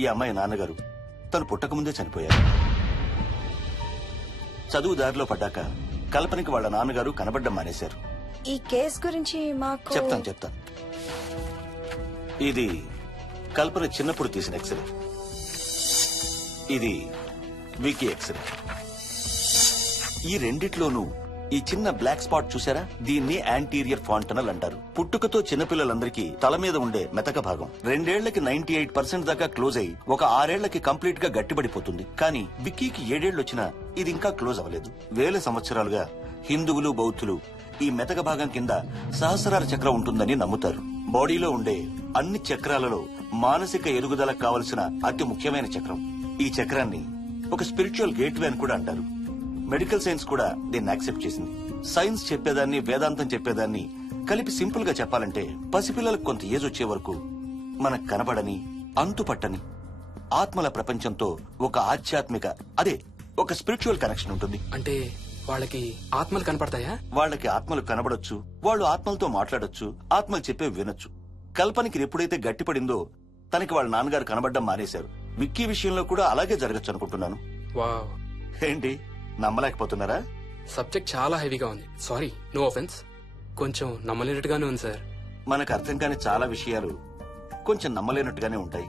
ఈ అమ్మాయి నాన్నగారు తను పుట్టకముందే చనిపోయారు. చదువు దారిలో పడ్డాక కల్పనకి వాళ్ళ నాన్నగారు కనబడ్డం మానేశారు. ఈ కేస్ గురించి మాకు చెప్తాను. ఇది కల్పన చిన్నప్పుడు తీసిన ఎక్స్రే. ఇది వికీ ఎక్స్రే. ఈ రెండిట్లోనూ ఈ చిన్న బ్లాక్ స్పాట్ చూసారా? దీన్ని యాంటీరియర్ ఫాంటనల్ అంటారు. పుట్టుకతో చిన్నపిల్లలందరికీ తల మీద ఉండే మెతక భాగం 2 ఏళ్లకి 98% దాకా క్లోజ్ అయి ఒక 6 ఏళ్లకి కంప్లీట్ గా గట్టిపడిపోతుంది. కానీ విక్కీకి 7 ఏళ్లు వచ్చినా ఇది ఇంకా క్లోజ్ అవ్వలేదు. వేల సంవత్సరాలుగా హిందువులు బౌద్ధులు ఈ మెతక భాగం కింద సహస్రార చక్రం ఉంటుందని నమ్ముతారు. బాడీలో ఉండే అన్ని చక్రాలలో మానసిక ఎదుగుదలకు కావలసిన అతి ముఖ్యమైన చక్రం. ఈ చక్రాన్ని ఒక స్పిరిచువల్ గేట్వే అని కూడా అంటారు. మెడికల్ సైన్స్ కూడా దీన్ని యాక్సెప్ట్ చేసింది. సైన్స్ చెప్పేదాన్ని వేదాంతం చెప్పేదాన్ని కలిపి సింపుల్ గా చెప్పాలంటే పసిపిల్లలకు కొంత ఏజ్ వచ్చే వరకు మనకు కనబడని అంతుపట్టని ఆత్మల ప్రపంచంతో ఒక ఆధ్యాత్మిక అదే ఒక స్పిరిచువల్ కనెక్షన్ ఉంటుంది. అంటే వాళ్ళకి ఆత్మలు కనపడతాయా? వాళ్ళకి ఆత్మలు కనబడొచ్చు, వాళ్ళు ఆత్మలతో మాట్లాడొచ్చు, ఆత్మలు చెప్పే వినొచ్చు. కల్పనకి ఎప్పుడైతే గట్టిపడిందో తనకి వాళ్ళ నాన్నగారు కనబడ్డం మానేశారు. విక్కీ విషయంలో కూడా అలాగే జరగచ్చు అనుకుంటున్నాను. వావ్, ఏంటి నమ్మలేకపోతున్నారా? సబ్జెక్ట్ చాలా హెవీగా ఉంది. Sorry, no offence. కొంచెం నమ్మలేనట్టుగానే ఉంది సార్. మనకు అర్థం కాని చాలా విషయాలు కొంచెం నమ్మలేనట్టుగానే ఉంటాయి.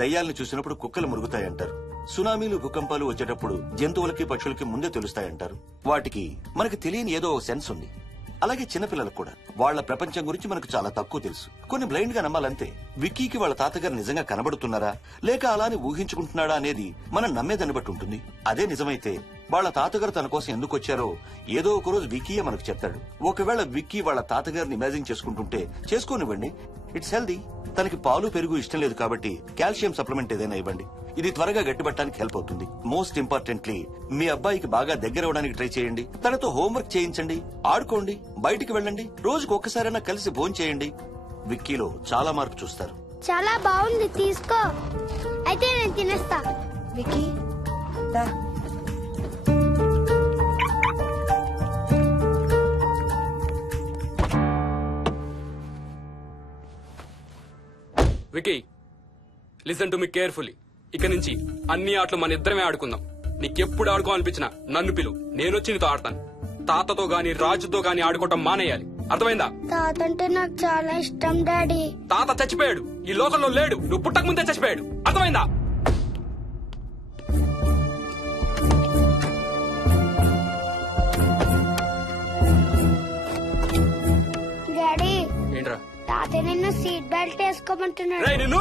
దయ్యాల్ని చూసినప్పుడు కుక్కలు మురుగుతాయంటారు. సునామీలు భూకంపాలు వచ్చేటప్పుడు జంతువులకి పక్షులకి ముందే తెలుస్తాయంటారు. వాటికి మనకి తెలియని ఏదో సెన్స్ ఉంది. అలాగే చిన్నపిల్లలకు కూడా వాళ్ల ప్రపంచం గురించి మనకు చాలా తక్కువ తెలుసు. కొన్ని బ్లైండ్ గా నమ్మాలంతే. విక్కీకి వాళ్ళ తాతగారు నిజంగా కనబడుతున్నారా లేక అలానే ఊహించుకుంటున్నాడా అనేది మనం నమ్మేదాన్ని బట్టి ఉంటుంది. అదే నిజమైతే వాళ్ళ తాతగారు తన కోసం ఎందుకు వచ్చారో ఏదో ఒక రోజు విక్కీయే మనకు చెప్తాడు. ఒకవేళ విక్కీ వాళ్ళ తాతగారిని ఇమాజిన్ చేసుకుంటుంటే చేసుకోనివ్వండి, ఇట్స్ హెల్దీ. తనకి పాలు పెరుగు ఇష్టం లేదు కాబట్టి కాల్షియం సప్లిమెంట్ ఏదైనా ఇవ్వండి. ఇది త్వరగా గట్టిపట్టడానికి హెల్ప్ అవుతుంది. మోస్ట్ ఇంపార్టెంట్లీ మీ అబ్బాయికి బాగా దగ్గర అవడానికి ట్రై చేయండి. తనతో హోంవర్క్ చేయించండి, ఆడుకోండి, బయటికి వెళ్ళండి, రోజుకు ఒక్కసారైనా కలిసి భోజనం చేయండి. విక్కీలో చాలా మార్పు చూస్తారు. చాలా బాగుంది, తీసుకో. అయితే నేను తినేస్తా. విక్కీ దా. Vicky, listen to me carefully. ఇక నుంచి అన్ని ఆటలు మన ఇద్దరమే ఆడుకుందాం. నీకెప్పుడు ఆడుకోవాలనిపించినా నన్ను పిలు, నేనొచ్చి నీతో ఆడతాను. తాతతో గాని రాజుతో గాని ఆడుకోవటం మానేయాలి, అర్థమైందా? తాత అంటే నాకు చాలా ఇష్టం డాడీ. తాత చచ్చిపోయాడు, ఈ లోకంలో లేడు. నువ్వు పుట్టక ముందే చచ్చిపోయాడు, అర్థమైందా? డాడీ ఏంట్రా? తాత నిన్ను సీట్ బెల్ట్ వేసుకోమంటున్నాడు. రేయ్, నిన్ను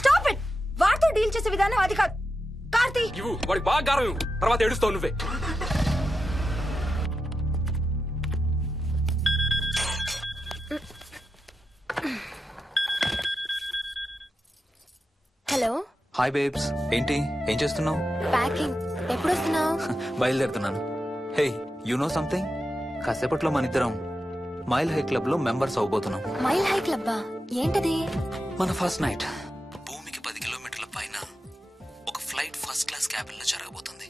స్టాప్ ఇట్. వాడితో డీల్ చేసే విధానం అది కాదు. కార్తీ, ఇవ్వు, వాడికి బాగా గారం ఇవ్వు, తర్వాత ఏడుస్తావు నువ్వే. Hello, hi babes. ఏంటి, ఏం చేస్తున్నావు? ప్యాకింగ్. ఎప్పుడు వస్తున్నావు? బయలుదేరుతున్నాను. Hey, you know something? కాసేపట్లో మన ఇద్దరం మైల్ హై క్లబ్ లో మెంబర్స్ అవబోతున్నాం. మైల్ హై క్లబ్బా? ఏంటది? మన ఫస్ట్ నైట్ భూమికి 10 కిలోమీటర్ల పైన ఒక ఫ్లైట్ ఫస్ట్ క్లాస్ క్యాబిన్ లో జరగబోతుంది.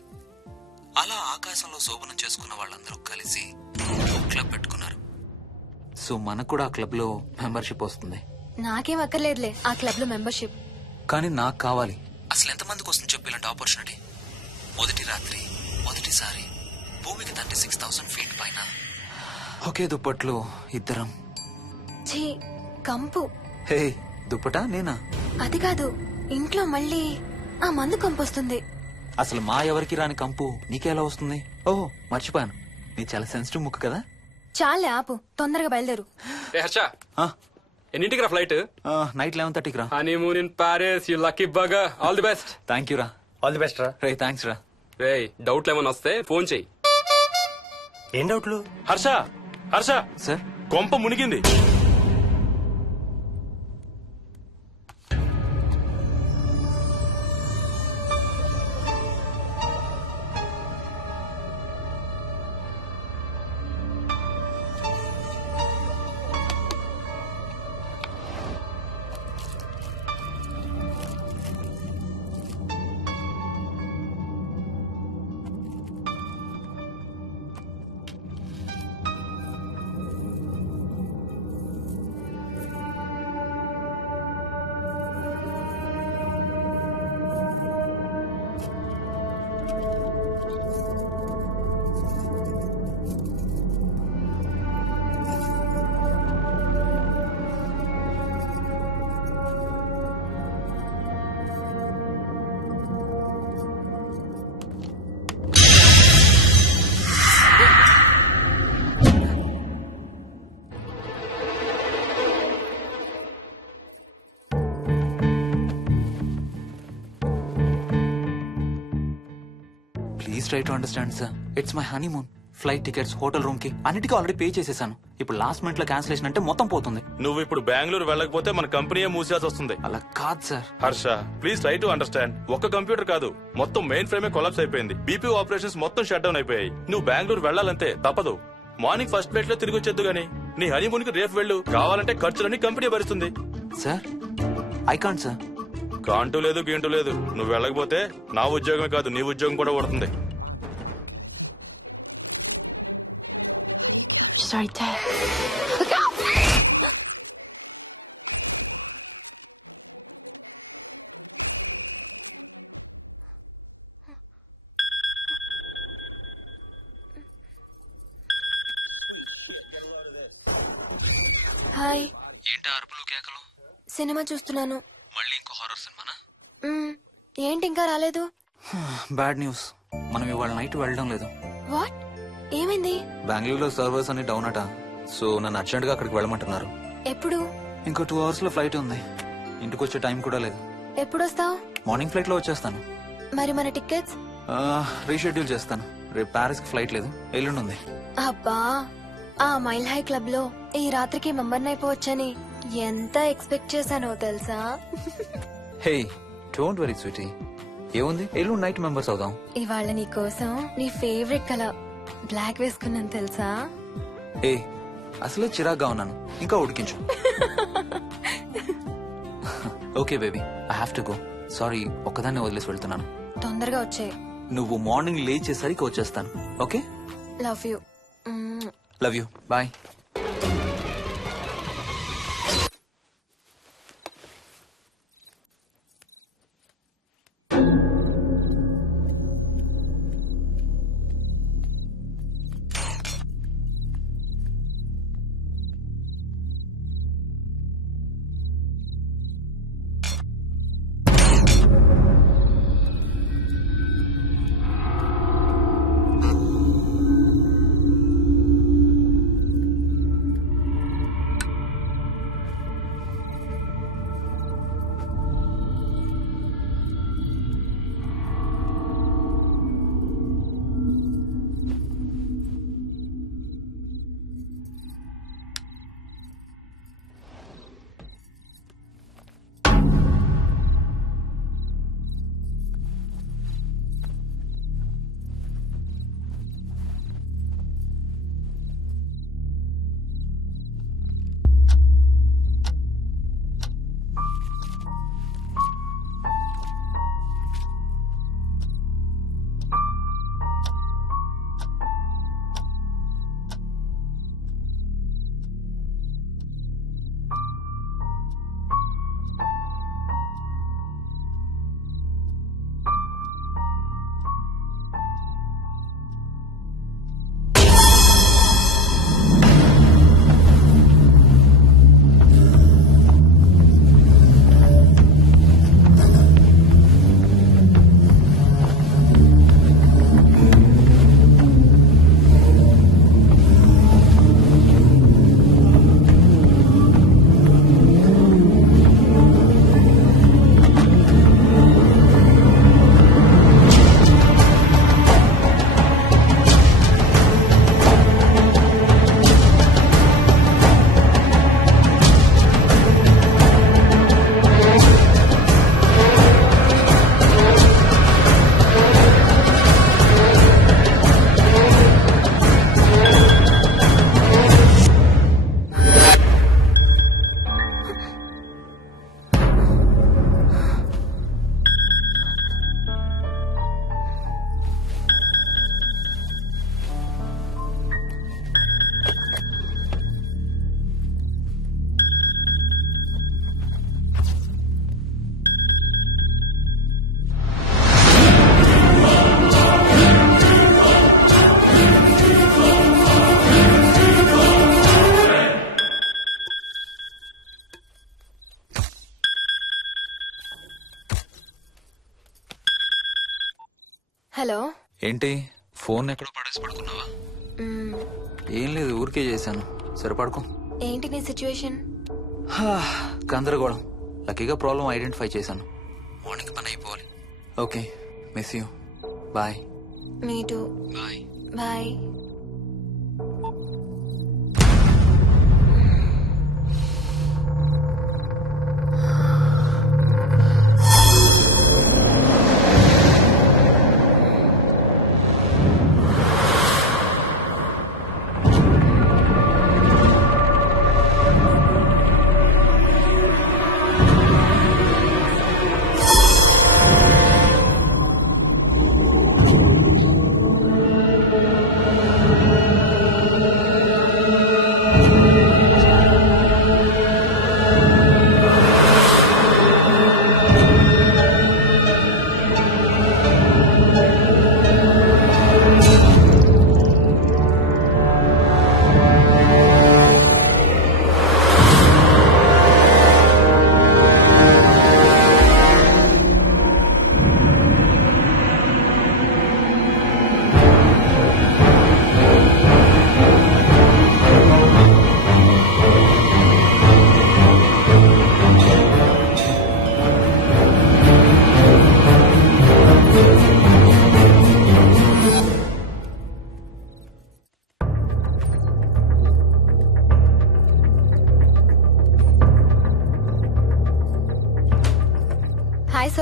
అలా ఆకాశంలో శోభనం చేసుకున్న వాళ్ళందరూ కలిసి క్లబ్ పెట్టుకున్నారు. సో మనకు కూడా ఆ క్లబ్ లో మెంబర్షిప్ వస్తుంది. నాకేం అక్కర్లేదులే ఆ క్లబ్ లో మెంబర్షిప్. కానీ నాకు కావాలి. అసలు ఎంతమందికి వస్తుంది చెప్పు ఇలాంటి ఆపర్చునిటీ? మొదటి రాత్రి, మొదటిసారి భూమికి 36,000 ఫీట్ పైన ఒకే దుప్పట్లో ఇద్దరం. ఛీ, కంపు. హే, దుప్పటా నేనా? అది కాదు, ఇంట్లో మళ్ళీ ఆ మందు కంపొస్తుంది. అసలు మా ఎవరికి రాని కంపు నీకెలా వస్తుంది? ఓహో, మర్చిపోయాను, నీ చాలా సెన్సిటివ్ ముక్కు కదా. చాలే ఆపు, తొందరగా బయలుదేరు. ఏ హర్ష, ఎన్నింటికి రా ఫ్లైట్? నైట్ 11:30కి రా. Honeymoon in Paris, you lucky bugger. All the best. Thank you రా. ఆల్ ది బెస్ట్ రా. రే, థ్యాంక్స్ రా. రే, డౌట్లు ఏమైనా వస్తే ఫోన్ చెయ్యి. ఏం డౌట్లు? హర్ష, హర్ష, సార్, కొంప మునిగింది. Please try to understand sir. It's my honeymoon. Flight tickets, hotel room కి అన్నిటికీ ఆల్రెడీ పే చేసేసాను. ఇప్పుడు లాస్ట్ మినిట్ లో క్యాన్సిలేషన్ అంటే మొత్తం పోతుంది. నువ్వు ఇప్పుడు బెంగళూరు వెళ్ళకపోతే మన కంపెనీయే మూసేయాల్సి వస్తుంది. అలా కాదు sir. Harsha, please try to understand. ఒక్క కంప్యూటర్ కాదు, మొత్తం మెయిన్ ఫ్రేమే కొలాప్స్ అయిపోయింది. బీపీ ఆపరేషన్స్ మొత్తం షట్ డౌన్ అయిపోయాయి. నువ్వు బెంగళూరు వెళ్ళాలంటే తప్పదు. మార్నింగ్ ఫస్ట్ ఫ్లైట్ లో తిరిగి వచ్చేద్దు గానీ నీ హనీమూన్ కి రేపు వెళ్ళు. కావాలంటే ఖర్చులన్నీ కంపెనీ భరిస్తుంది. Sir, I can't sir. Can't లేదు, గీంటూ లేదు. నువ్వు వెళ్ళకపోతే నా ఉద్యోగమే కాదు, నీ ఉద్యోగం కూడా పడుతుంది. Right there. హాయ్. ఏంటి అరుపులు కేకలు? సినిమా చూస్తున్నాను. మళ్ళీ ఇంకో హారర్ సినిమానా? ఏంటి ఇంకా రాలేదు? బ్యాడ్ న్యూస్, మనం ఇవాళ నైట్ వెళ్ళడం లేదు. వాట్? ఏమైంది? బెంగళూరులో సర్వర్స్ అన్ని డౌన్ అట. సో నన్ను అర్జెంట్ గా అక్కడికి వెళ్ళమంటున్నారు. ఎప్పుడు? ఇంకో 2 hours లో ఫ్లైట్ ఉంది. ఇంటికి వచ్చే టైం కూడా లేదు. ఎప్పుడు వస్తావు? మార్నింగ్ ఫ్లైట్ లో వచ్చేస్తాను. మరి మన టికెట్స్? రీషెడ్యూల్ చేస్తాను. రేపు ప్యారిస్ కి ఫ్లైట్ లేదు, ఎల్లుండి ఉంది. అబ్బా, ఆ మైల్ హై క్లబ్ లో ఈ రాత్రికి మెంబర్ని అయిపోవచ్చని ఎంత ఎక్స్పెక్ట్ చేశానో తెలుసా? హే డోంట్ వరీ స్వీటీ, ఏముంది ఎల్లుండి నైట్ మెంబర్స్ అవుదాం. ఇవాళ నీ కోసం నీ ఫేవరెట్ కలర్ బ్లాక్ వేసుకున్నాను తెలుసా? ఏ అసలే చిరాగ్గా ఉన్నాను, ఇంకా ఉడికించు. Okay baby, I have to go. Sorry, ఒక్కదాన్ని వదిలేసి వెళ్తున్నాను. తొందరగా వచ్చే. నువ్వు మార్నింగ్ లేచేసరికి వచ్చేస్తాను. Okay, love you. Love you, bye. Hello. ఏంటి ఫోన్ ఎక్కడో పడేసి పడుకున్నావా? ఏం లేదు, ఊరికే చేశాను. సరే పడుకో. ఏంటి నీ సిచ్యువేషన్? గందరగోళం. లక్కీగా ప్రాబ్లం ఐడెంటిఫై చేశాను. మార్నింగ్ పని అయిపోవాలి. Okay, miss you. Bye. Me too. Bye. Bye.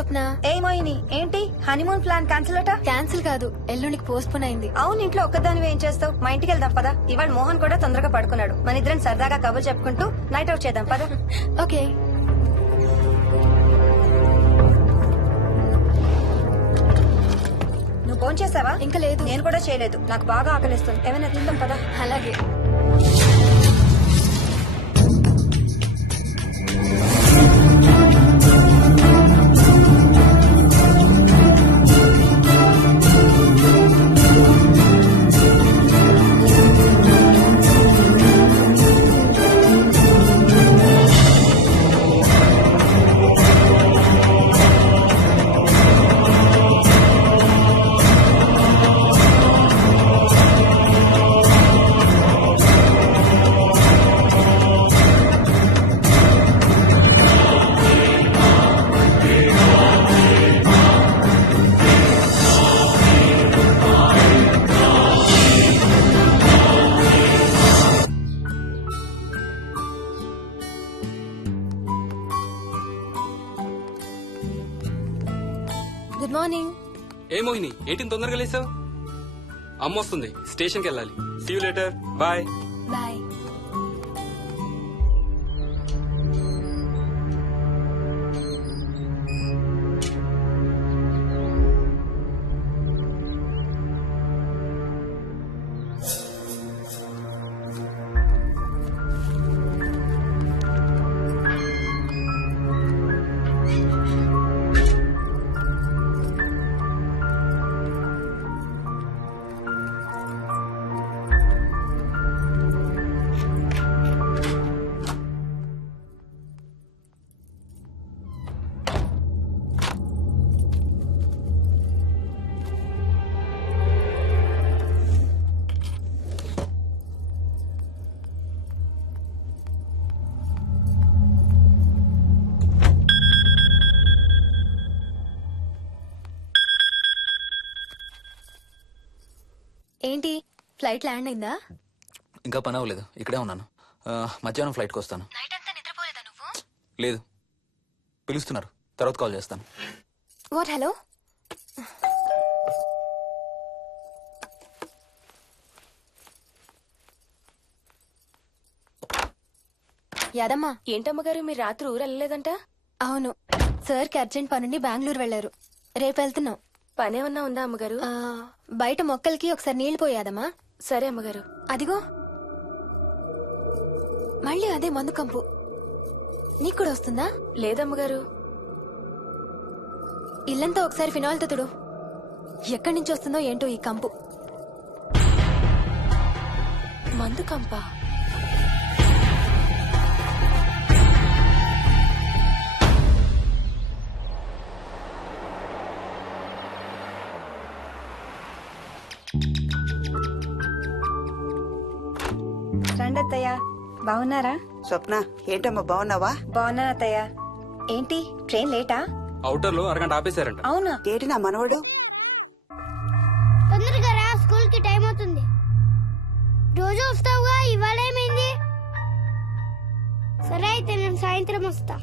Swapna. ఏ మోహిని, ఏంటి హనీమూన్ ప్లాన్ క్యాన్సిల్ అట? క్యాన్సిల్ కాదు, ఎల్లుండికి పోస్ట్ పోన్ అయింది. అవును, ఇంట్లో ఒక్కదానివే ఏం చేస్తావు? మా ఇంటికి వెళ్దాం పదా. ఇవాళ మోహన్ కూడా తొందరగా పడుకున్నాడు. మన ఇద్దరం సరదాగా కబుర్లు చెప్పుకుంటూ నైట్ అవుట్ చేద్దాం పదా. ఓకే. నువ్వు ఫోన్ చేసావా? ఇంకా లేదు. నేను కూడా చేయలేదు. నాకు బాగా ఆకలిస్తుంది. ఏమైనా తిందాం పదా. అలాగే. Good morning. ఏ మోహిని, ఏంటి తొందరగా లేసావు? అమ్మ వస్తుంది, స్టేషన్కి వెళ్ళాలి. See you later. Bye. Bye. ఏంటి, ఫ్లైట్ ల్యాండ్ అయిందా? ఇంకా పని అవ్వలేదు, ఇక్కడే ఉన్నాను. మధ్యాహ్నం ఫ్లైట్కి వస్తాను. నైట్ అంతా నిద్రపోలేదా నువ్వు? లేదు, పిలుస్తున్నారు, తర్వాత కాల్ చేస్తాను. వాట్? హలో. యాదమ్మా. ఏంటమ్మగారు, మీరు రాత్రి ఊరు వెళ్ళలేదంట? అవును, సార్కి అర్జెంట్ పనుండి బెంగళూరు వెళ్లారు. రేపు వెళ్తున్నాం. పనేమన్నా ఉందా అమ్మగారు? బయట మొక్కలకి ఒకసారి నీళ్లు పోయాదమ్మా. సరే అమ్మగారు. అదిగో మళ్ళీ అదే మందు కంపు. నీకు కూడా వస్తుందా? లేదమ్మగారు. ఇల్లంతా ఒకసారి ఫినాయిల్ తో తుడు. ఎక్కడి నుంచి వస్తుందో ఏంటో ఈ కంపు. మందు కంపా? రండి అత్తయ్య. బాగున్నారా? స్వప్న, ఏంటమ్మా బాగున్నావా? బాగున్నాను అత్తయ్య. ఏంటి ట్రైన్ లేటా? అవుటర్ లో అరగంట ఆపేశారంట. అవునా? ఏంటి నా మనవడు? తొందరగా రా, స్కూల్ కి టైం అవుతుంది. రోజు వస్తావుగా, ఇవాళ ఏమైంది? సరే అయితే నేను సాయంత్రం వస్తా.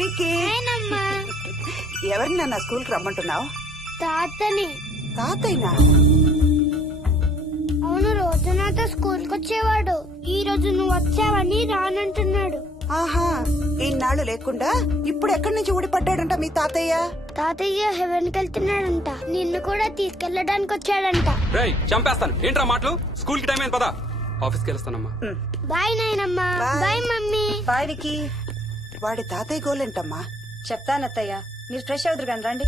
విక్కీ, ఎవరిని నా స్కూల్ కి రమ్మంటున్నావు? తాతని. తాతయ్యనా? అవును, రోజు నాతో స్కూల్ కి వచ్చేవాడు. ఈ రోజు నువ్వు వచ్చావని రానంటున్నాడు. ఆహా, ఇన్నాళ్ళు లేకుండా ఇప్పుడు ఎక్కడి నుంచి ఊడిపడ్డాడంట మీ తాతయ్య? తాతయ్య హెవెన్ కి వెళ్తున్నాడంట. నిన్ను కూడా తీసుకెళ్లడానికి వచ్చాడంట. రేయ్, చంపేస్తాను. ఏంట్రా మాటలు? స్కూల్ కి టైం అయింది, పదా. ఆఫీస్కి వెళ్తానమ్మా. బాయ్ నాయనమ్మా. Bye mummy. బాయ్ వికీ. వాడి తాతయ్య గోలేంటమ్మా? చెప్తానత్తయ్య, మీరు ఫ్రెష్ అవుతురు కానీ రండి.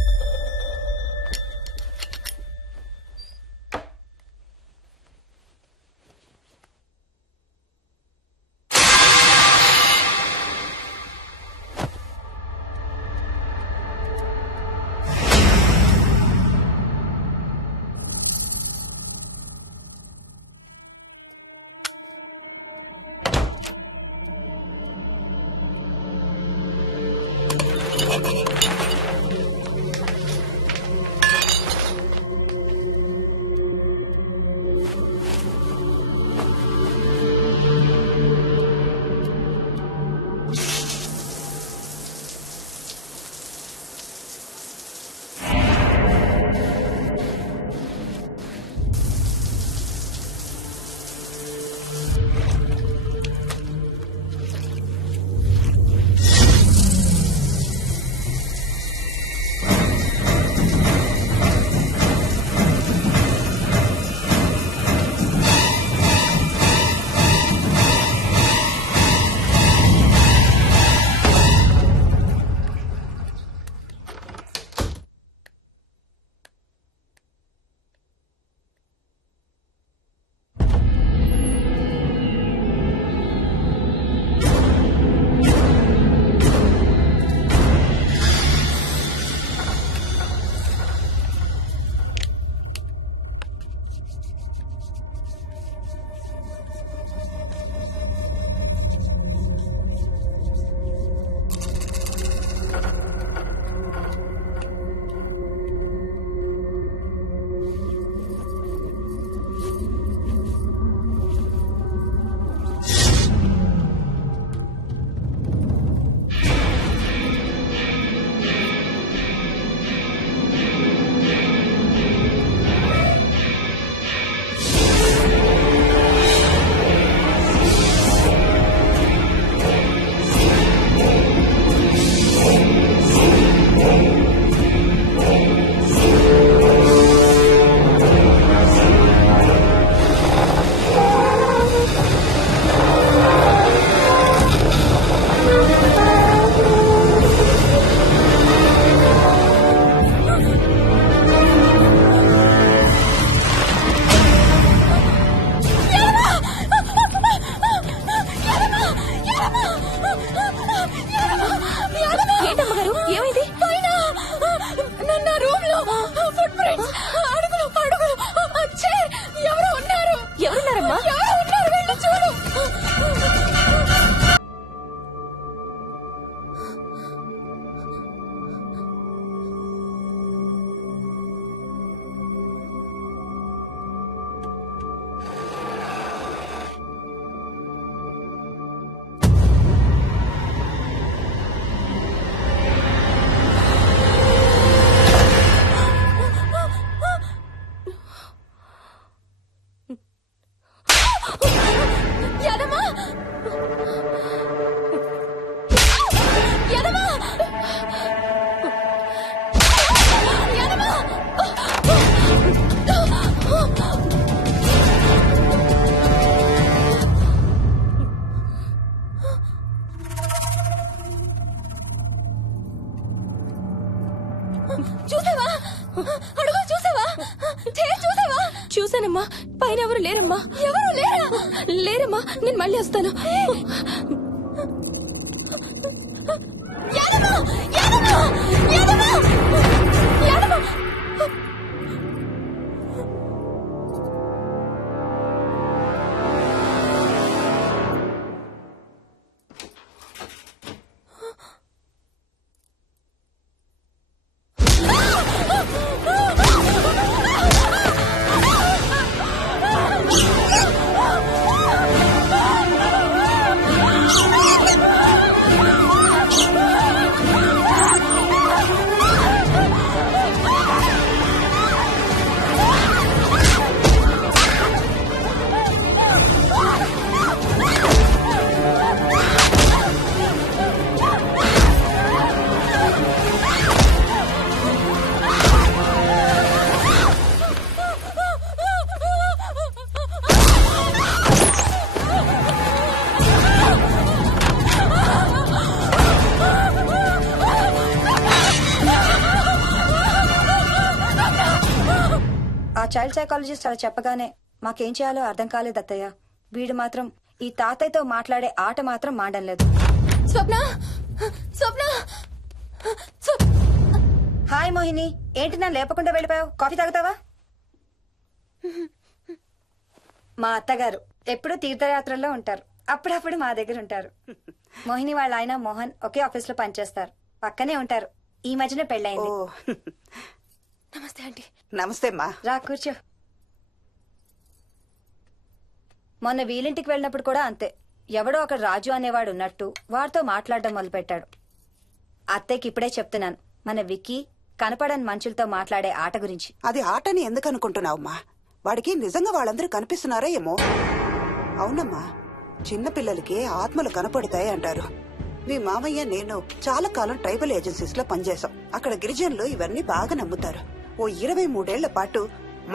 చూసావా అడుగు చూసావా చూసావా? చూసానమ్మా, పైన ఎవరు లేరమ్మా. ఎవరు లేరా? లేరమ్మా, నేను మళ్ళీ వస్తాను. యాదమ్మ! యాదమ్మ! యాదమ్మ! యాదమ్మ! ఆ చైల్డ్ సైకాలజిస్ట్ అలా చెప్పగానే మాకేం చేయాలో అర్థం కాలేదు అత్తయ్య. వీడు మాత్రం ఈ తాతయ్యతో మాట్లాడే ఆట మాత్రం మాడం లేదు. స్వప్న స్వప్న హాయ్ మోహిని, ఏంటి నన్ను లేపకుండా వెళ్ళిపోయావు? కాఫీ తాగుతావా? మా అత్తగారు ఎప్పుడూ తీర్థయాత్రల్లో ఉంటారు, అప్పుడప్పుడు మా దగ్గర ఉంటారు. మోహిని వాళ్ళ ఆయన మోహన్ ఒకే ఆఫీస్ లో పనిచేస్తారు, పక్కనే ఉంటారు. ఈ మధ్యన పెళ్ళైంది. నమస్తే ఆంటీ. నమస్తే అమ్మా. రా కూర్చో. మొన్న వీలింటికి వెళ్ళినప్పుడు కూడా అంతే. ఎవడో ఒక రాజు అనేవాడు ఉన్నట్టు వాడితో మాట్లాడడం మొదలుపెట్టాడు. అత్తయ్యకి ఇప్పుడే చెప్తున్నాను, మన విక్కీ కనపడని మనుషులతో మాట్లాడే ఆట గురించి. అది ఆటని ఎందుకు అనుకుంటున్నావమ్మా? వాడికి నిజంగా వాళ్ళందరూ కనిపిస్తున్నారా ఏమో. అవునమ్మా, చిన్నపిల్లలకి ఆత్మలు కనపడతాయి అంటారు. మీ మామయ్య నేను చాలా కాలం ట్రైబల్ ఏజెన్సీస్ లో పనిచేశాం. అక్కడ గిరిజనులు ఇవన్నీ బాగా నమ్ముతారు. ఓ 23 ఏళ్ల పాటు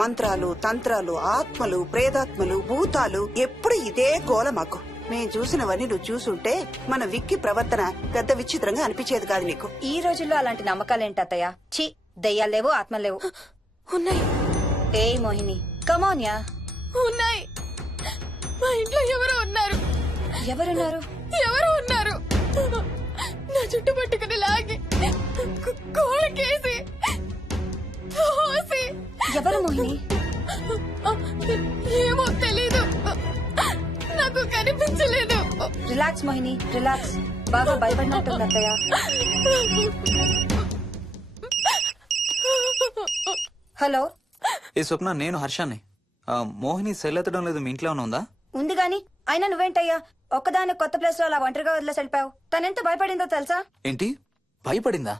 మంత్రాలు, తంత్రాలు, ఆత్మలు, ప్రేతాత్మలు, భూతాలు, ఎప్పుడు ఇదే గోల మాకు. మేం చూసినవన్నీ నువ్వు చూసుంటే మన విక్కి ప్రవర్తన పెద్ద విచిత్రంగా అనిపించేది కాదు నీకు. ఈ రోజుల్లో అలాంటి నమ్మకాలేంటి అత్తయ్య? ఛీ, దెయ్యాలు లేవు, ఆత్మలు లేవు. ఉన్నాయి. ఏ మోహిని, కమోన్యా. ఉన్నాయి. మా ఇంట్లో ఎవరో ఉన్నారు. ఎవరున్నారు? ఎవరో ఉన్నారు. నా చుట్టు పట్టుకుని లాగి కోళ్ళకేసి తోసి. ఎవరు మోహిని? ఏమో తెలీదు, నాకు కనిపించలేదు. Relax Mohini, relax. బాగా భయపడినట్టుంది అత్తయ్య. హలో. ఏ స్వప్న, నేను హర్షాన్ని. మోహిని సెల్ ఎత్తడం లేదు, మీ ఇంట్లో ఏమైనా ఉందా? ఉంది గాని, అయినా నువ్వేంటయ్యా ఒక్కదాని కొత్త ప్లేస్ లో అలా ఒంటరిగా వదిలేసి వెళ్ళిపోయావు? తనెంత భయపడిందో తెలుసా? ఏంటి, భయపడిందా?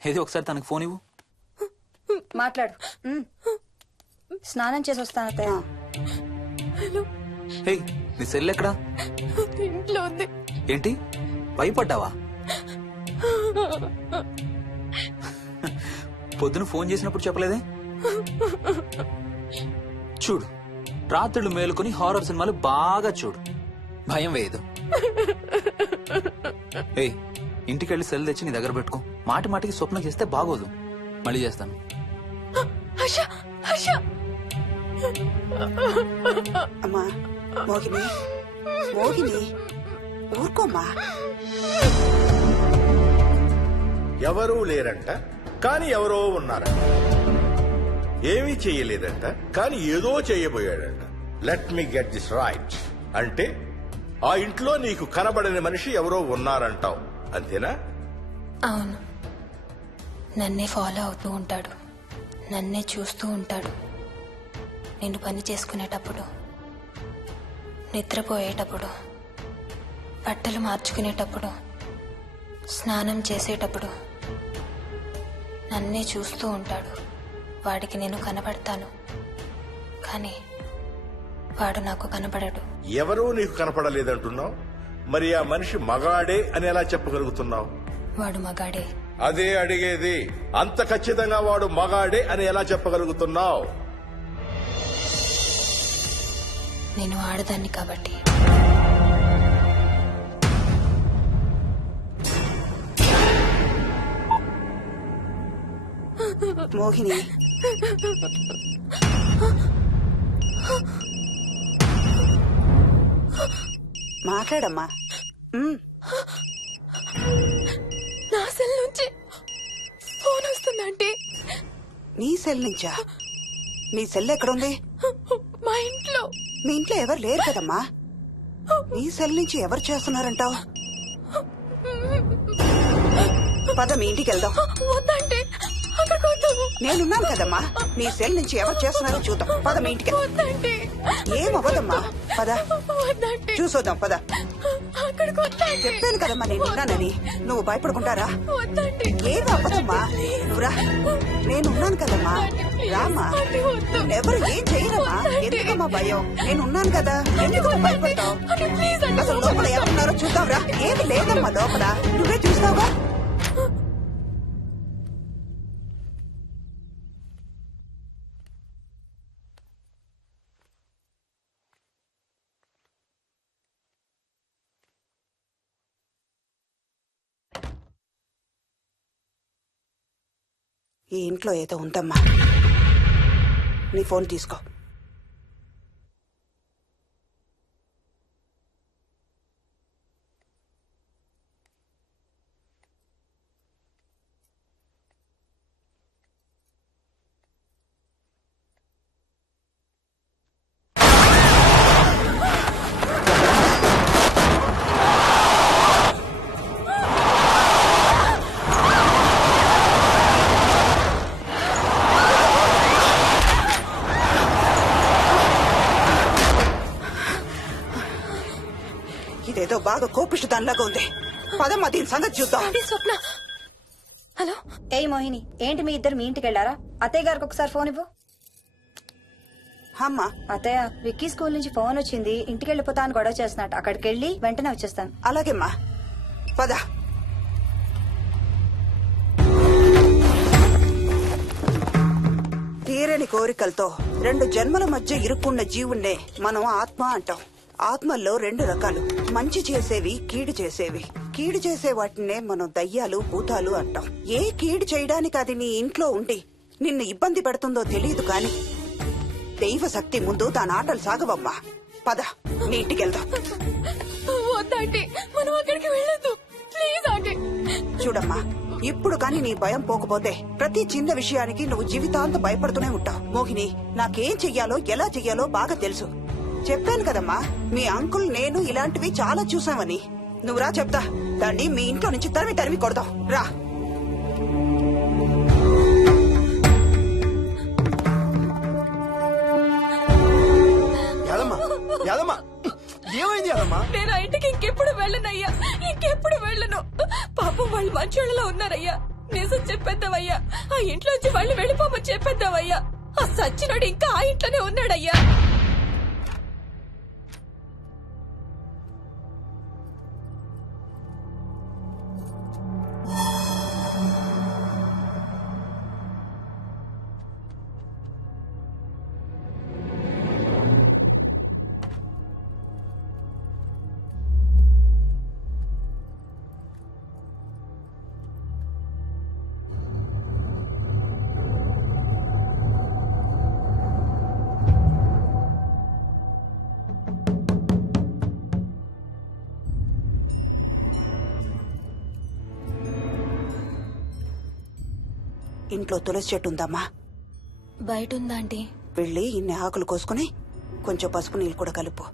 ఏది ఒకసారి తనకు ఫోన్ ఇవ్వు. మాట్లాడు. స్నానం చేసి వస్తాను అత్తయ్య. హే, నీ సెల్ ఎక్కడా? ఇంట్లో ఉంది. ఏంటి, భయపడ్డావా? పొద్దున ఫోన్ చేసినప్పుడు చెప్పలేదే? చూడు, రాత్రులు మేలుకొని హారర్ సినిమాలు బాగా చూడు, భయం వేయదు. ఏయ్, ఇంటికెళ్ళి సెల్ తెచ్చి నీ దగ్గర పెట్టుకో. మాటి మాటికి స్వప్నం చేస్తే బాగోదు. మళ్ళీ చేస్తాను. అమ్మా మోహిని, మోహిని ఊరుకోమ్మా. ఎవరూ లేరంట, కానీ ఎవరో ఉన్నారంట. ఏమీ చెయ్యలేదంట, కానీ ఏదో చెయ్యబోయాడంట. Let me get this right. అంటే ఆ ఇంట్లో నీకు కనబడని మనిషి ఎవరో ఉన్నారంటావు, అంతేనా? అవును. నన్నే ఫాలో అవుతూ ఉంటాడు, నన్నే చూస్తూ ఉంటాడు. నేను పని చేసుకునేటప్పుడు, నిద్రపోయేటప్పుడు, బట్టలు మార్చుకునేటప్పుడు, స్నానం చేసేటప్పుడు నన్నే చూస్తూ ఉంటాడు. వాడికి నేను కనబడతాను, కానీ వాడు నాకు కనబడడు. ఎవరూ నీకు కనపడలేదంటున్నావు, మరి ఆ మనిషి మగాడే అని ఎలా చెప్పగలుగుతున్నావు? వాడు మగాడే. అదే అడిగేది. అంత ఖచ్చితంగా వాడు మగాడే అని ఎలా చెప్పగలుగుతున్నావు? నేను ఆడదాన్ని కాబట్టి. మోహిని మాట్లాడమ్మా. నా సెల్ నుంచి ఫోన్ వస్తుందంటే నీ సెల్ నుంచా? నీ సెల్ ఎక్కడుంది? మా ఇంట్లో. మీ ఇంట్లో ఎవరు లేరు కదమ్మా. నీ సెల్ నుంచి ఎవరు చేస్తున్నారంటావు? పద మీ ఇంటికి వెళ్దాం. వద్దంటే అక్కడికి వద్దాము. నేనున్నాను కదమ్మా. నీ సెల్ నుంచి ఎవరు చేస్తున్నారో చూద్దాం. పద మీ ఇంటికి. వద్దంటే ఏం అవ్వదమ్మా. పద వద్దంటే చూసొద్దాం. పద. అక్కడికి వద్దంటే. చెప్పాను కదమ్మా నేనున్నానని. నువ్వు భయపడుకుంటారా? వద్దంటే. ఏం అవ్వదమ్మా. నువ్వురా. నేనున్నాను కదమ్మా. రామ్మా. ఎవరు ఏం చేయరమ్మా. ఎందుకమ్మా భయం? నేనున్నాను కదా. ఎందుకమ్మా భయపడతావు? అసలు లోపల ఎవరున్నారో చూద్దాంరా. ఏమి లేదమ్మా లోపల. నువ్వే చూస్తావా? ఈ ఇంట్లో ఏదో ఉందమ్మా. నీ ఫోన్ తీసుకో. ఇదేదో బాగా కోపిష్టి దానిలాగా ఉంది. పదమ్మా దీని సంగతి చూద్దాం. స్వప్న. హలో. ఏయ్ మోహిని, ఏంటి మీ ఇద్దరు మీ ఇంటికి వెళ్లారా? అత్తయ్య గారికి ఒకసారి ఫోన్ ఇవ్వు. అమ్మా. అత్తయ్య, విక్కీ స్కూల్ నుంచి ఫోన్ వచ్చింది. ఇంటికి వెళ్ళిపోతా అని గొడవ చేస్తున్నట్టు. అక్కడికి వెళ్ళి వెంటనే వచ్చేస్తాను. అలాగేమ్మా. పద. తీరని కోరికలతో 2 జన్మల మధ్య ఇరుక్కున్న జీవుణ్ణే మనం ఆత్మ అంటాం. ఆత్మల్లో 2 రకాలు. మంచి చేసేవి, కీడు చేసేవి. కీడు చేసే వాటినే మనం దయ్యాలు, భూతాలు అంటాం. ఏ కీడు చేయడానికి అది నీ ఇంట్లో ఉండి నిన్ను ఇబ్బంది పెడుతుందో తెలియదు కాని దైవ శక్తి ముందు దాని ఆటలు సాగవమ్మా. పద నీ ఇంటికి వెళ్దాం. వద్దంటే మనం అక్కడికి వెళ్ళొద్దు. ప్లీజ్ అంటే. చూడమ్మా, ఇప్పుడు కాని నీ భయం పోకపోతే ప్రతి చిన్న విషయానికి నువ్వు జీవితాంతం భయపడుతూనే ఉంటావు. మోహిని, నాకేం చెయ్యాలో ఎలా చెయ్యాలో బాగా తెలుసు. చెప్పాను కదమ్మా, మీ అంకుల్ నేను ఇలాంటివి చాలా చూసామని. నువ్వు రా చెప్తా. దాన్ని మీ ఇంట్లో నుంచి తరిమి కొడదాం. రా. ఏమైంది యాదమ్మా? నేను ఆ ఇంటికి ఇంకెప్పుడు వెళ్ళనయ్యా. ఇంకెప్పుడు వెళ్ళను. పాపం వాళ్ళు మంచోళ్ళలో ఉన్నారయ్యా. నిజం చెప్పేద్దామయ్యా. ఆ ఇంట్లోంచి వాళ్ళు వెళ్ళిపోమని చెప్పేద్దామయ్యా. ఆ సచ్చినోడు ఇంకా ఆ ఇంట్లోనే ఉన్నాడయ్యా. ఇంట్లో తులసి చెట్టు ఉందమ్మా. బయట ఉందా ఆంటీ? వెళ్ళి ఇన్ని ఆకులు కోసుకుని కొంచెం పసుపు నీళ్ళు కూడా కలుపు.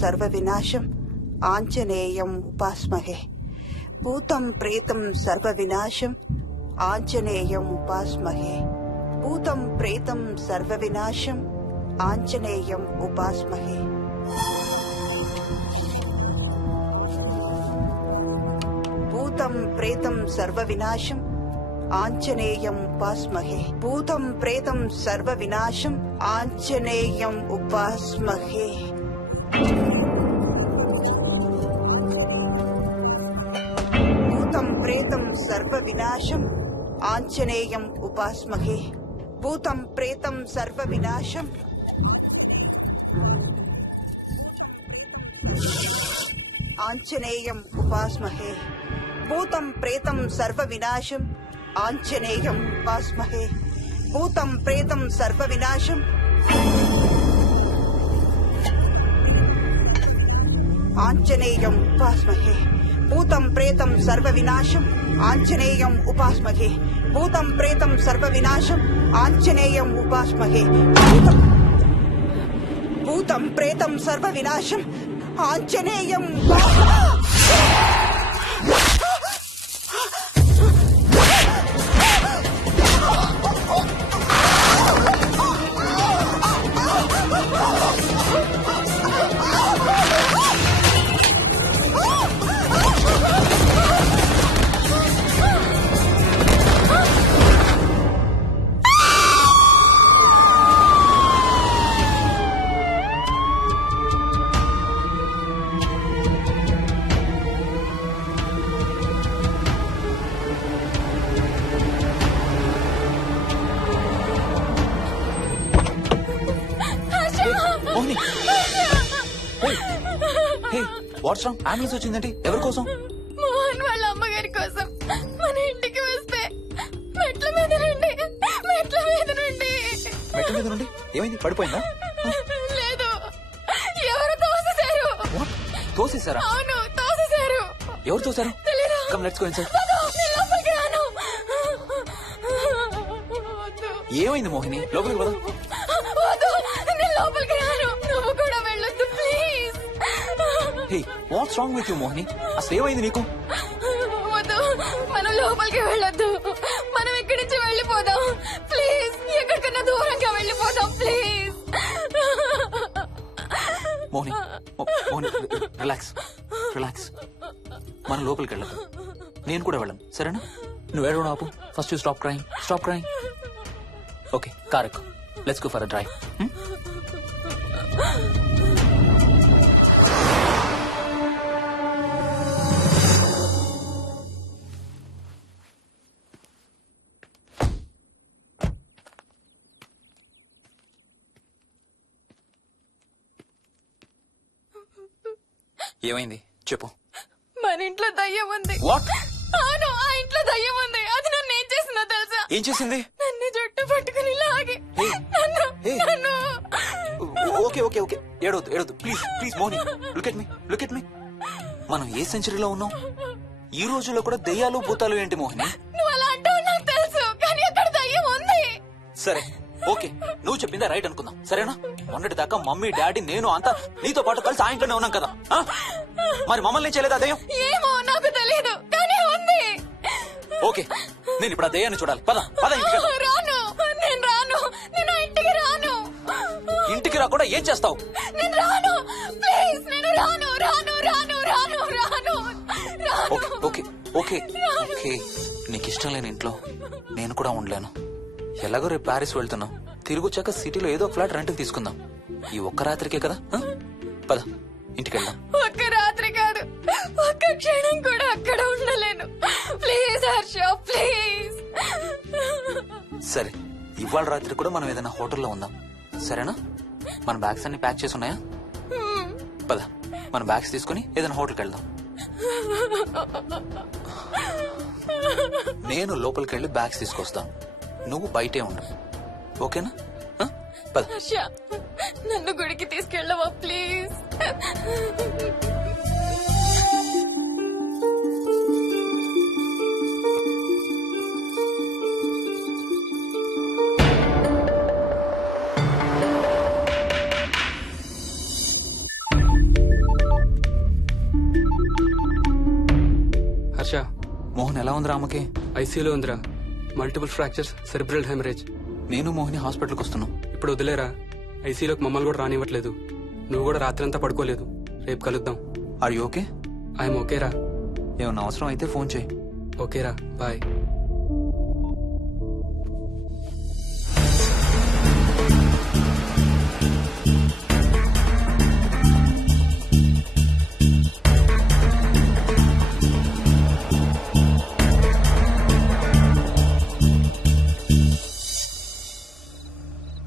సర్వ వినాశం ఆంజనేయం ఉపాస్మహే భూతం ప్రేతం సర్వ వినాశం ఆంజనేయం ఉపాస్మహే భూతం ప్రేతం సర్వ వినాశం ఆంజనేయం ఉపాస్మహే భూతం ప్రేతం సర్వ వినాశం ఆంజనేయం ఉపాస్మహే భూతం ప్రేతం సర్వ వినాశం ఆంజనేయం ఉపాస్మహే భూతం ప్రేతం సర్వ వినాశం ఆంజనేయం ఉపాస్మహే భూతం ప్రేతం సర్వ వినాశం ఆంజనేయం ఉపాస్మహే భూతం ప్రేతం సర్వ వినాశం ఆంజనేయం ఉపాస్మహే భూతం ప్రేతం సర్వ వినాశం ఆంజనేయం ఉపాస్మహే భూతం ప్రేతం సర్వ వినాశం ఆంజనేయం ఉపాస్మహే భూతం ప్రేతం సర్వ వినాశం ఆంజనేయం ఉపాస్మహే భూతం ప్రేతం సర్వ వినాశం ఆంజనేయం వాట్స్ రాంగ్? అంబులెన్స్ వచ్చిందంటే ఎవరి కోసం? మోహన్ వాళ్ళ అమ్మగారి కోసం. మన ఇంటికి వస్తే మెట్ల మీద నుండి మెట్ల మీద నుండి ఏమైంది? పడిపోయిందా? లేదు, ఎవరు తోసేశారు. తోసేశారా? అవును, తోసేశారు. ఎవరు తోసారు? తెలీదు. Come let's go inside. లోపలికి రాను. ఏమైంది మోహిని? లోపలికి పద. వద్దు, నేను లోపలికి రాను. నువ్వు కూడా వెళ్ళొద్దు please. Hey, watts wrong with you Mohini? అసలు ఏమైంది నీకు? వద్దు, మనం లోపలికి వెళ్ళొద్దు. మనం ఇక్కడి నుంచి వెళ్ళిపోదాం ప్లీజ్. ఎక్కడికన్నా దూరంగా వెళ్ళిపోదాం please. Mohini, Mohini relax relax. మనం లోపలికి వెళ్ళదు. నేను కూడా వెళ్ళను, సరేనా? నువ్వు ఏడవడం ఆపు. First you stop crying. Stop crying. Okay, car ఎక్కు. Let's go for a drive. ఏమైంది చెప్పు. మన ఇంట్లో దయ్యం ఉంది. వాట్? అవును, ఆ ఇంట్లో దయ్యం ఉంది. అది నన్ను ఏం చేసిందో తెలుసా? ఏం చేసింది? నన్ను జుట్టు పట్టుకుని లాగి నన్ను ఓకే ఓకే ఓకే, ఏడవద్దు ఏడవద్దు please please Mohini. Look at me, look at me. మనం ఏ సెంచరీలో ఉన్నాం? ఈ రోజుల్లో కూడా దెయ్యాలు భూతాలు ఏంటి మోహిని? నువ్వు అలా అంటావు నాకు తెలుసు, కానీ అక్కడ దయ్యం ఉంది. సరే ఓకే, నువ్వు చెప్పిందే రైట్ అనుకుందాం, సరేనా? మొన్నటి దాకా మమ్మీ డాడీ నేను అంతా నీతో పాటు కలిసి ఆ ఇంట్లోనే ఉన్నాం కదా. మరి మమ్మల్ని చేయలేదా దయ్యం? ఏమో నాకు తెలియదు, కానీ ఉంది. ఓకే, నేను ఇప్పుడు ఆ దయ్యాన్ని చూడాలి. పద పద ఇంటికి వెళ్దాం. రాను, నేను రాను. నేను ఆ ఇంటికి రాను. ఇంటికి రాకుండా ఏం చేస్తావు? నేను రాను ప్లీజ్. నేను రాను రాను రాను రాను రాను రాను. ఓకే ఓకే ఓకే ఓకే, నీకు ఇష్టం లేని ఇంట్లో నేను కూడా ఉండలేను. ఎలాగో రేపు ప్యారిస్ వెళ్తున్నాం. తిరిగి వచ్చాక సిటీలో ఏదో ఫ్లాట్ రెంట్కి తీసుకుందాం. ఈ ఒక్క రాత్రికే కదా. పద ఇంటికి వెళ్దాం. ఒక్క రాత్రి కాదు, ఒక్క క్షణం కూడా అక్కడ ఉండలేను. Please Harsha, please. సరే, ఇవాళ రాత్రి కూడా మనం ఏదైనా హోటల్లో ఉందాం, సరేనా? మన బ్యాగ్స్ అన్ని ప్యాక్ చేసి ఉన్నాయా? పద మన బ్యాగ్స్ తీసుకుని ఏదైనా హోటల్కి వెళ్దాం. నేను లోపలికి వెళ్ళి బ్యాగ్స్ తీసుకొస్తాను, నువ్వు బయటే ఉండు, ఓకేనా? పద. హర్ష, నన్ను గుడికి తీసుకెళ్ళవా ప్లీజ్? ఉందిరా అమ్మకి? ఐసీయూలో ఉందిరా. Multiple fractures, cerebral haemorrhage. నేను మోహిని హాస్పిటల్కి వస్తున్నాం. ఇప్పుడు వదిలేరా, ఐసీయూలోకి మమ్మల్ని కూడా రానివ్వట్లేదు. నువ్వు కూడా రాత్రంతా పడుకోలేదు. రేపు కలుద్దాం. Are you okay? ఐఎమ్ ఓకేరా. ఏమన్నా అవసరం అయితే ఫోన్ చేయి. ఓకేరా, బాయ్.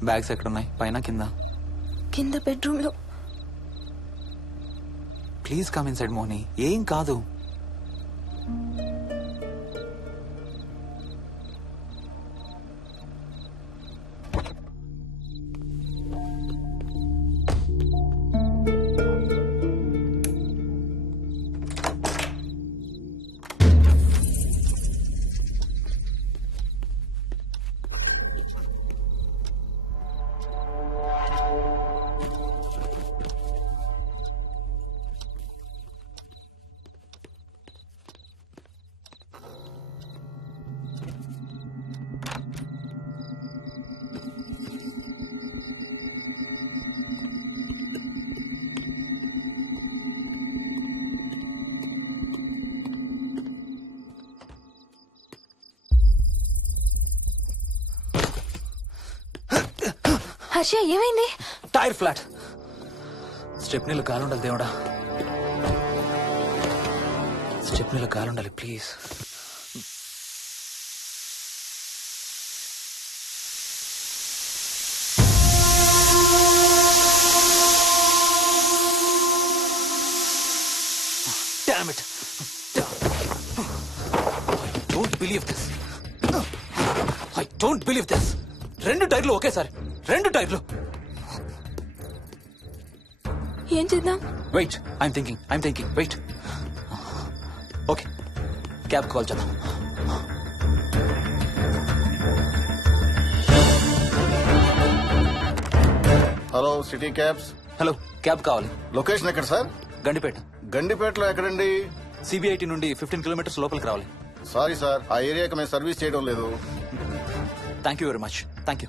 బ్యాగ్స్ ఎక్కడున్నాయి? పైన కింద? కింద బెడ్రూమ్ లో. Please come inside Mohini. ఏం కాదు. హర్ష, ఏమైంది? Tyre flat. స్టెప్నీలో కాలుండాలి దేవుడా. స్టెప్నీలో కాలుండాలి please. Damn it. I don't believe this. I don't believe this. 2 టైర్లు ఒకేసారి. 2 టైర్లు. ఏం చేద్దాం? Wait, I'm thinking. Wait. Okay, cab call చేద్దాం. Hello, city cabs. Hello, cab కావాలి. లొకేషన్ ఎక్కడ సార్? గండిపేట. గండిపేటలో ఎక్కడండి? సిబిఐటి నుండి 15 కిలోమీటర్స్ లోపలికి రావాలి. సారీ సార్, ఆ ఏరియాకి మేము సర్వీస్ చేయడం లేదు. Thank you very much. Thank you.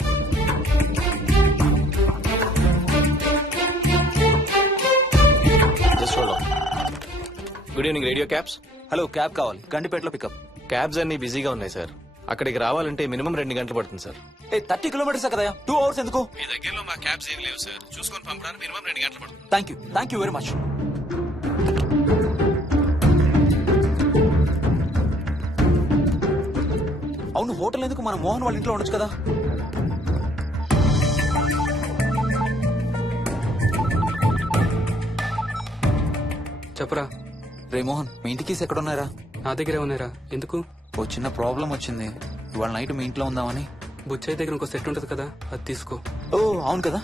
Good evening radio cabs. Hello, cab కావాలి. గండిపేటలో పికప్. క్యాబ్స్ అన్ని బిజీగా ఉన్నాయి సార్. అక్కడికి రావాలంటే మినిమం 2 గంటలు పడుతుంది సార్. 30 కిలోమీటర్స్ కదా, 2 అవర్స్ ఎందుకు? మీ దగ్గరలో మా క్యాబ్స్ ఏం లేవు సార్. చూసుకొని పంపడానికి మినిమం 2 గంటలు పడుతుంది. Thank you very much. అవును, హోటల్ ఎందుకు? మన మోహన్ వాళ్ళ ఇంట్లో ఉండొచ్చు కదా. చెప్పరా. రే మోహన్, మీ ఇంటి కీస్ ఎక్కడ ఉన్నారా? నా దగ్గరే ఉన్నారా. ఎందుకు? ఓ చిన్న ప్రాబ్లం వచ్చింది. ఇవాళ నైట్ మీ ఇంట్లో ఉందామని. బుచ్చయ్య దగ్గర ఇంకో సెట్ ఉంటది కదా, అది తీసుకో. ఓ అవును కదా,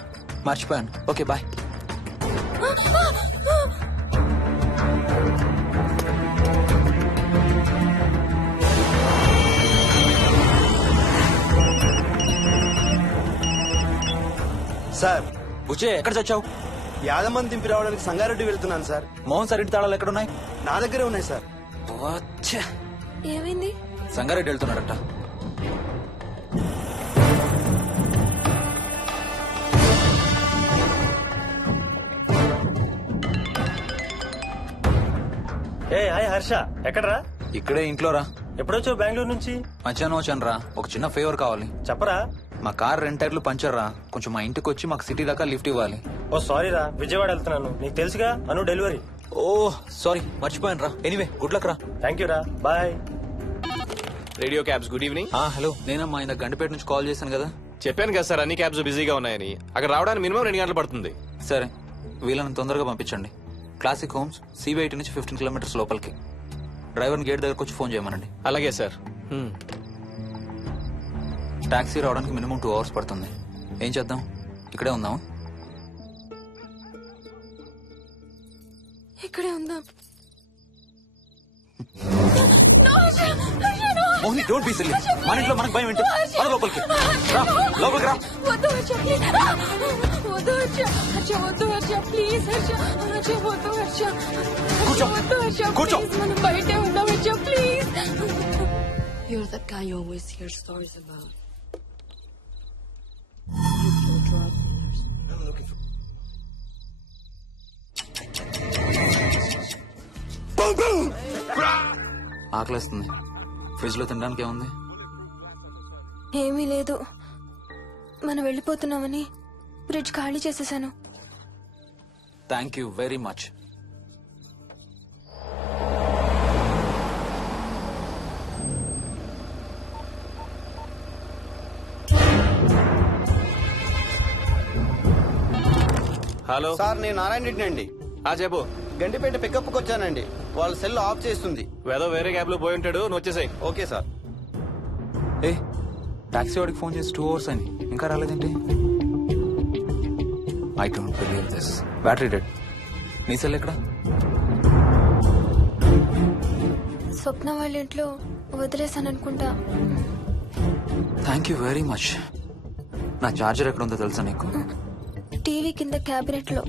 మర్చిపోయాను. Okay, bye. సార్, బుచ్చయ్య ఎక్కడ చచ్చావు? యాదమ్మని దింపి రావడానికి సంగారెడ్డి వెళ్తున్నాను సార్. మోహన్ సార్ ఇంటి తాళాలు ఎక్కడ ఉన్నాయి? నా దగ్గరే ఉన్నాయి సార్. ఏమైంది? సంగారెడ్డి వెళ్తున్నాడట. ఏ హాయ్ హర్ష, ఎక్కడరా? ఇక్కడే ఇంట్లో రా. ఎప్పుడొచ్చావు బెంగళూరు నుంచి? మధ్యాహ్నం వచ్చాను రా. ఒక చిన్న ఫేవర్ కావాలి. చెప్పరా. మా కార్ 2 టైర్లు పంచర్ రా. కొంచెం మా ఇంటికి వచ్చి మాకు సిటీ దాకా లిఫ్ట్ ఇవ్వాలి. ఓ సారీ రా, విజయవాడ వెళ్తున్నాను. నీకు తెలుసుగా, అను డెలివరీ. ఓ సారీ, మర్చిపోయాను రా. ఎనీవే, గుడ్ లక్ రా. థ్యాంక్ యూ రా, bye. Radio cabs, good evening. Hello, నేనమ్మా ఇంత గండిపేట నుంచి కాల్ చేశాను కదా. చెప్పాను కదా సార్, అన్ని క్యాబ్స్ బిజీగా ఉన్నాయని. అక్కడ రావడానికి మినిమం 2 గంటలు పడుతుంది. సరే, వీళ్ళని తొందరగా పంపించండి. క్లాసిక్ హోమ్స్, సిబిఐటి నుంచి 15 కిలోమీటర్స్ లోపలికి. డ్రైవర్ని గేట్ దగ్గరకు వచ్చి ఫోన్ చేయమనండి. అలాగే సార్. టాక్సీ రావడానికి మినిమం 2 అవర్స్ పడుతుంది. ఏం చేద్దాం? ఇక్కడే ఉందాం. ఇక్కడే ఉందాం. Mohini, don't be silly. మన ఇంట్లో మనకు భయం ఏంటి? మన లోపలికి రా, లోపలికి రా. వద్దు హర్ష, ప్లీజ్. వద్దు హర్ష. హర్ష, వద్దు హర్ష, ప్లీజ్ హర్ష. హర్ష, వద్దు హర్ష. కూర్చో, వద్దు హర్ష, కూర్చో. ప్లీజ్. మనం బయటే ఉందాం Harsha, please. You're that guy you always hear stories about. You kill drug dealers. I'm looking for. ఆకలేస్తుంది. ఫ్రిడ్జ్ లో తినడానికి ఏముంది? ఏమీ లేదు. మనం వెళ్ళిపోతున్నామని ఫ్రిడ్జ్ ఖాళీ చేసేసాను. Thank you very much. Hello sir నేను నారాయణ రెడ్డి అండి. చెప్పు. గండిపేట పికప్కి వచ్చానండి. వాళ్ళ సెల్ ఆఫ్ చేస్తుంది. వేదో వేరే క్యాబ్ లో పోయి ఉంటాడు, నువ్వు వచ్చేసాయి. Okay sir. ఏ టాక్సీ వాడికి ఫోన్ చేసి 2 hours అని ఇంకా రాలేదేంటి? I don't believe this. Battery dead. నీ సెల్ ఎక్కడ? స్వప్న వాళ్ళ ఇంట్లో వదిలేసాను అనుకుంటా. Thank you very much. నా చార్జర్ ఎక్కడ ఉందో తెలుసా నీకు? టీవీ కింద క్యాబినెట్ లో.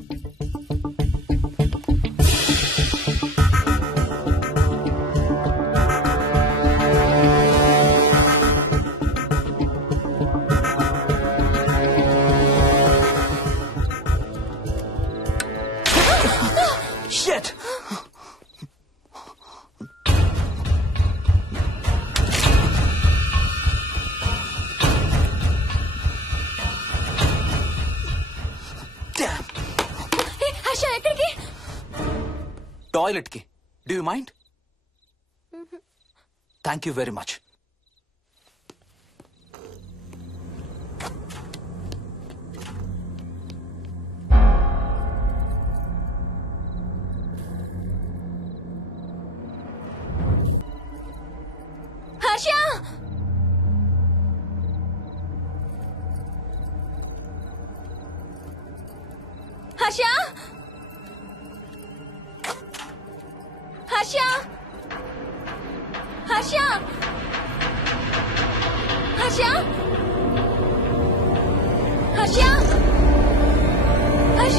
Shit! హర్ష ఎక్కడికి? టాయిలెట్ కి. Do you mind? Thank you very much. Harsha Harsha Harsha Harsha Harsha Harsha Harsha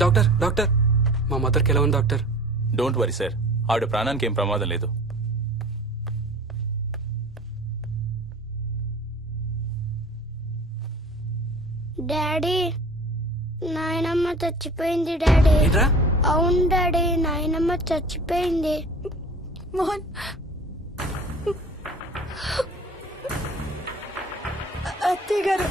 doctor doctor, మా మదర్కి ఎలా ఉంది డాక్టర్? డోంట్ వరీ సార్, ఆవిడ ప్రాణానికి ఏం ప్రమాదం లేదు. డాడీ నాయనమ్మ చచ్చిపోయింది. డాడీ ఏంట్రా? అవును డాడీ, నాయనమ్మ చచ్చిపోయింది. మోహన్ అత్తయ్య గారు.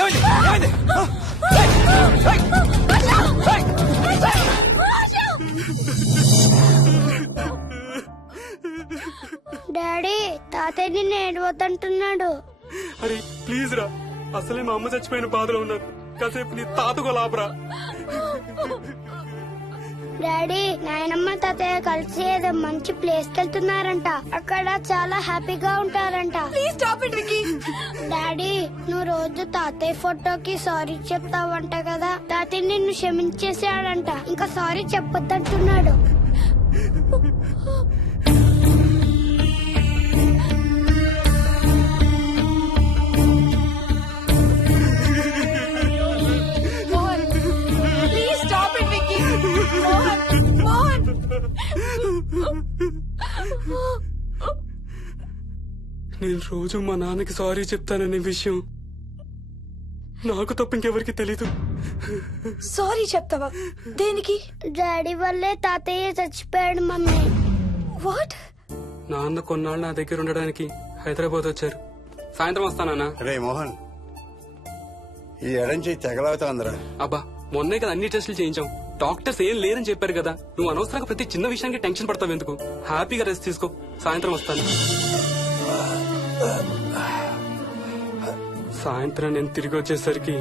ఏమైంది? వద్దంటున్నాడు. అరే ప్లీజ్ రా, అసలే మా అమ్మ చచ్చిపోయిన బాధలో ఉన్నారు. కాసేపు నీ తాతకు లాభరా. డాడీ, నాయనమ్మ తాతయ్య కలిసి ఏదో మంచి ప్లేస్ కి వెళ్తున్నారంట. అక్కడ చాలా హ్యాపీగా ఉంటారంట. Please stop it Vicky. Daddy, నువ్వు రోజు తాతయ్య ఫోటోకి సారీ చెప్తావంట కదా. తాతయ్య నిన్ను క్షమించేసాడంట. ఇంకా సారీ చెప్పొద్దంటున్నాడు. Mohan please stop it Vicky. Mohan Mohan నేను రోజు మా నాన్నకి సారీ చెప్తాననే విషయం నాకు తప్ప ఇంకెవరికి తెలీదు. సారీ చెప్తావా? దేనికి? డాడీ వల్లే తాతయ్య చచ్చిపోయాడు మమ్మీ. వాట్? నాన్న కొన్నాళ్ళు నా దగ్గర ఉండడానికి హైదరాబాద్ వచ్చారు. సాయంత్రం వస్తానా? రే మోహన్, ఈ ఎడంచి తెగలవుతోందిరా. అబ్బా మొన్నే కదా అన్ని టెస్టులు చేయించాం. డాక్టర్స్ ఏం లేదని చెప్పారు కదా. నువ్వు అనవసరంగా ప్రతి చిన్న విషయానికి టెన్షన్ పడతావు ఎందుకు? హ్యాపీగా రెస్ట్ తీసుకో. సాయంత్రం వస్తాను. సాయంత్రం నేను తిరిగి వచ్చేసరికి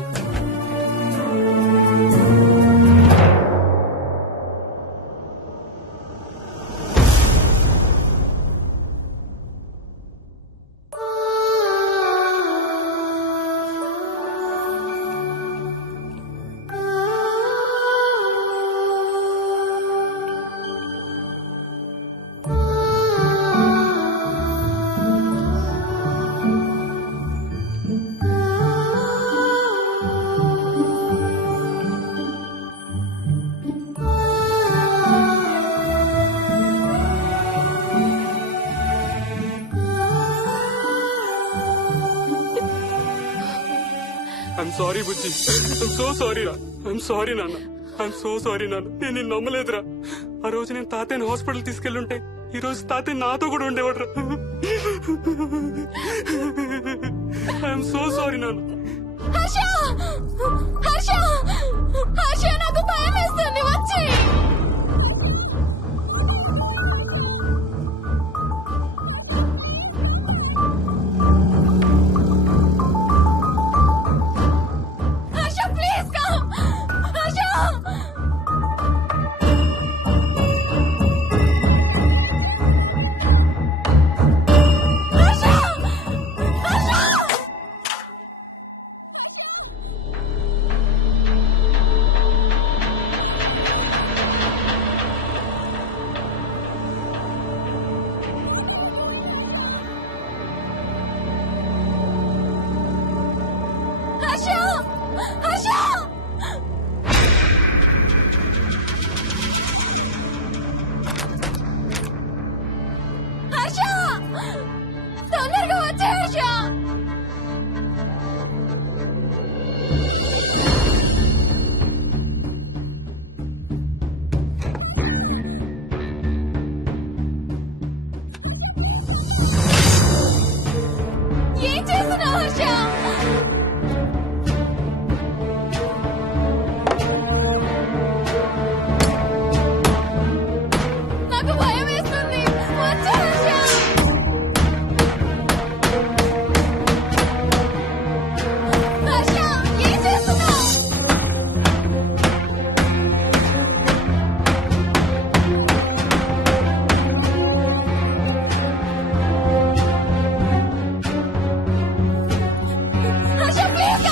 I'm sorry Bujji. I'm so sorry రా. ఐఎమ్ సారీ నాన్న. ఐఎమ్ సో సారీ నాన్న. నేను నిన్ను నమ్మలేదురా. ఆ రోజు నేను తాతయ్యని హాస్పిటల్ తీసుకెళ్లుంటే ఈ రోజు తాతయ్య నాతో కూడా ఉండేవాడు రా. ఐఎమ్ సో సారీ నాన్న. హర్ష హర్ష హర్ష నాకు భయం వేస్తుంది. వచ్చి హర్ష ప్లీజ్ కమ్. హర్ష హర్ష తొందరగా వచ్చే హర్ష. ఏం చేస్తున్నావు హర్ష? నాకు భయం వేస్తుంది. వచ్చే హర్ష. హర్ష ఏం చేస్తున్నావు? హర్ష ప్లీజ్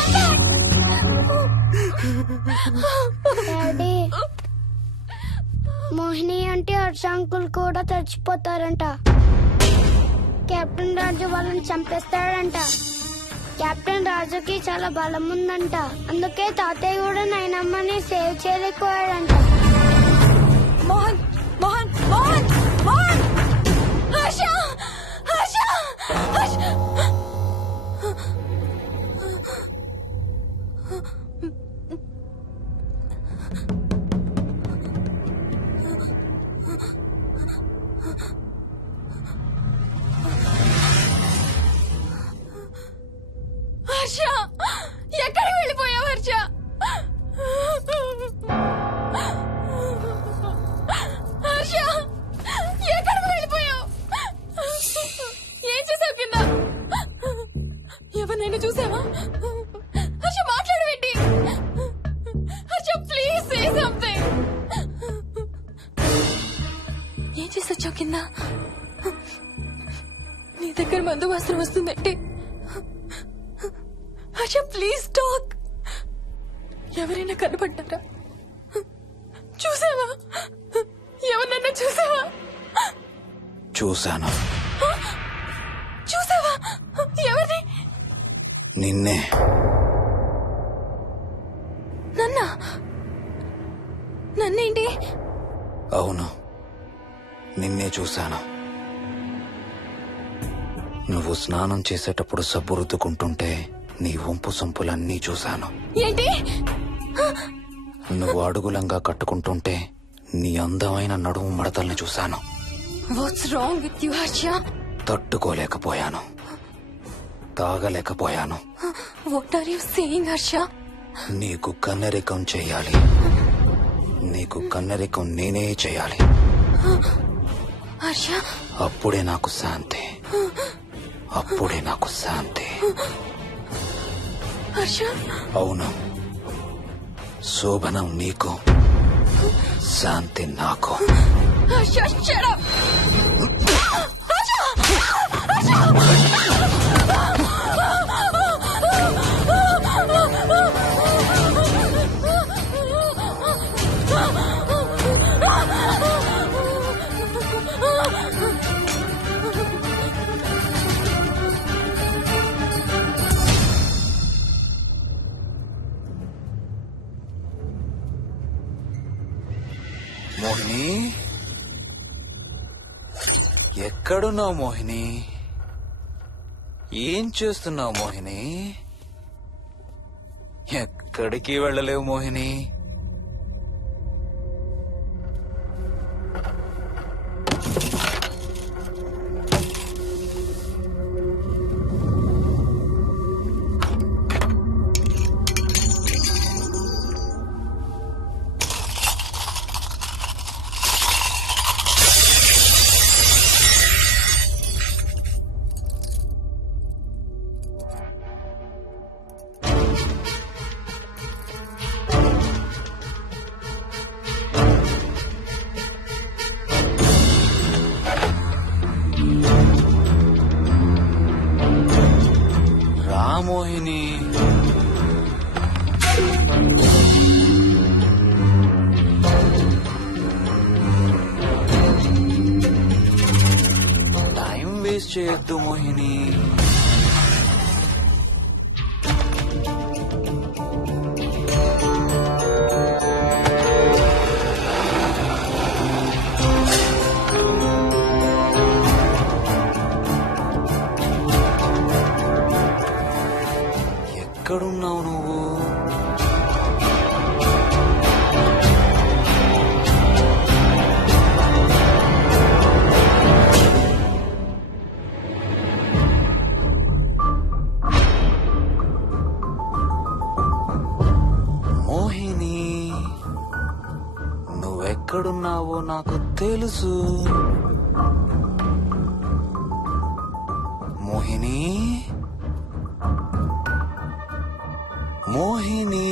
డాడీ, మోహిని అంటే హర్ష అంకుల్ కూడా చచ్చిపోతారంట. కెప్టెన్ రాజు వాళ్ళని చంపేస్తాడంట. కెప్టెన్ రాజుకి చాలా బలం ఉందంట. అందుకే తాతయ్య కూడా నాయనమ్మని సేవ్ చేయలేకపోయాడంట. మోహన్ మోహన్ మోహన్ మోహన్ హర్ష హర్ష హర్ష. హర్ష ఎక్కడికి వెళ్ళిపోయావు హర్ష? కింద నీ దగ్గర మందు వాసన వస్తుందంటే హర్ష ప్లీజ్ టాక్. ఎవరైనా కనపడ్డారా? చూసావా? ఎవరన్నా చూసావా? చూశాను. చూసావా? ఎవరిని? నిన్నే. నన్నేంటి? అవును, నిన్నే చూశాను. నువ్వు స్నానం చేసేటప్పుడు సబ్బు రుద్దుకుంటుంటే నీ వంపు సొంపులన్నీ చూశాను. ఏంటి? నువ్వు అడుగులంగా కట్టుకుంటుంటే నీ అందమైన నడుము మడతల్ని చూశాను. What's wrong with you Harsha? తట్టుకోలేకపోయాను, తాగలేకపోయాను. What are you saying Harsha? నీకు కన్నరికం చేయాలి. నీకు కన్నరికం నేనే చేయాలి. హర్ష, అప్పుడే నాకు శాంతి. అప్పుడే నాకు శాంతి. హర్ష, అవును, శోభనం నీకు, శాంతి నాకు. Harsha, shut up! హర్ష! మోహిని, ఎక్కడున్నావు మోహిని? ఏం చేస్తున్నావు మోహిని? ఎక్కడికి వెళ్ళలేవు మోహిని. మోహిని, టైం వేస్ట్ చేయొద్దు మోహిని. ఎక్కడున్నావు నువ్వు? మోహిని, నువ్వెక్కడున్నావో నాకు తెలుసు. మోహిని, మోహిని,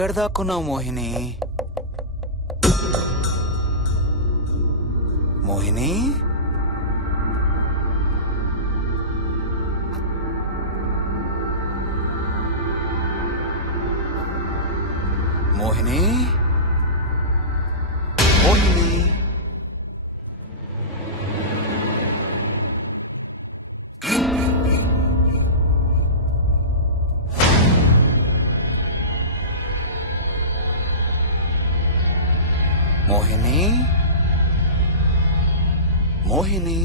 ఎక్కడ దాక్కున్నావు మోహిని? మోహిని, మోహిని, మోహిని. మోహిని, మోహిని.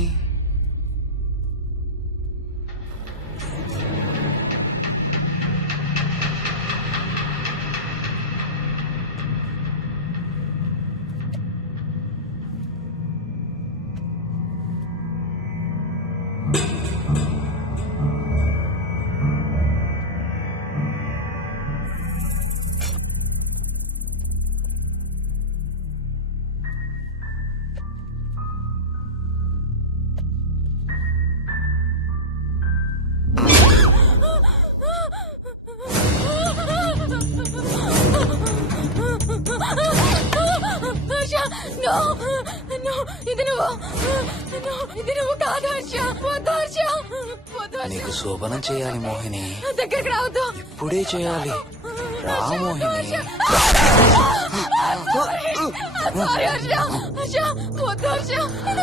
నీకు శోభనం చేయాలి మోహిని. దగ్గరికి రావద్దు. ఇప్పుడే చేయాలి. రా మోహిని.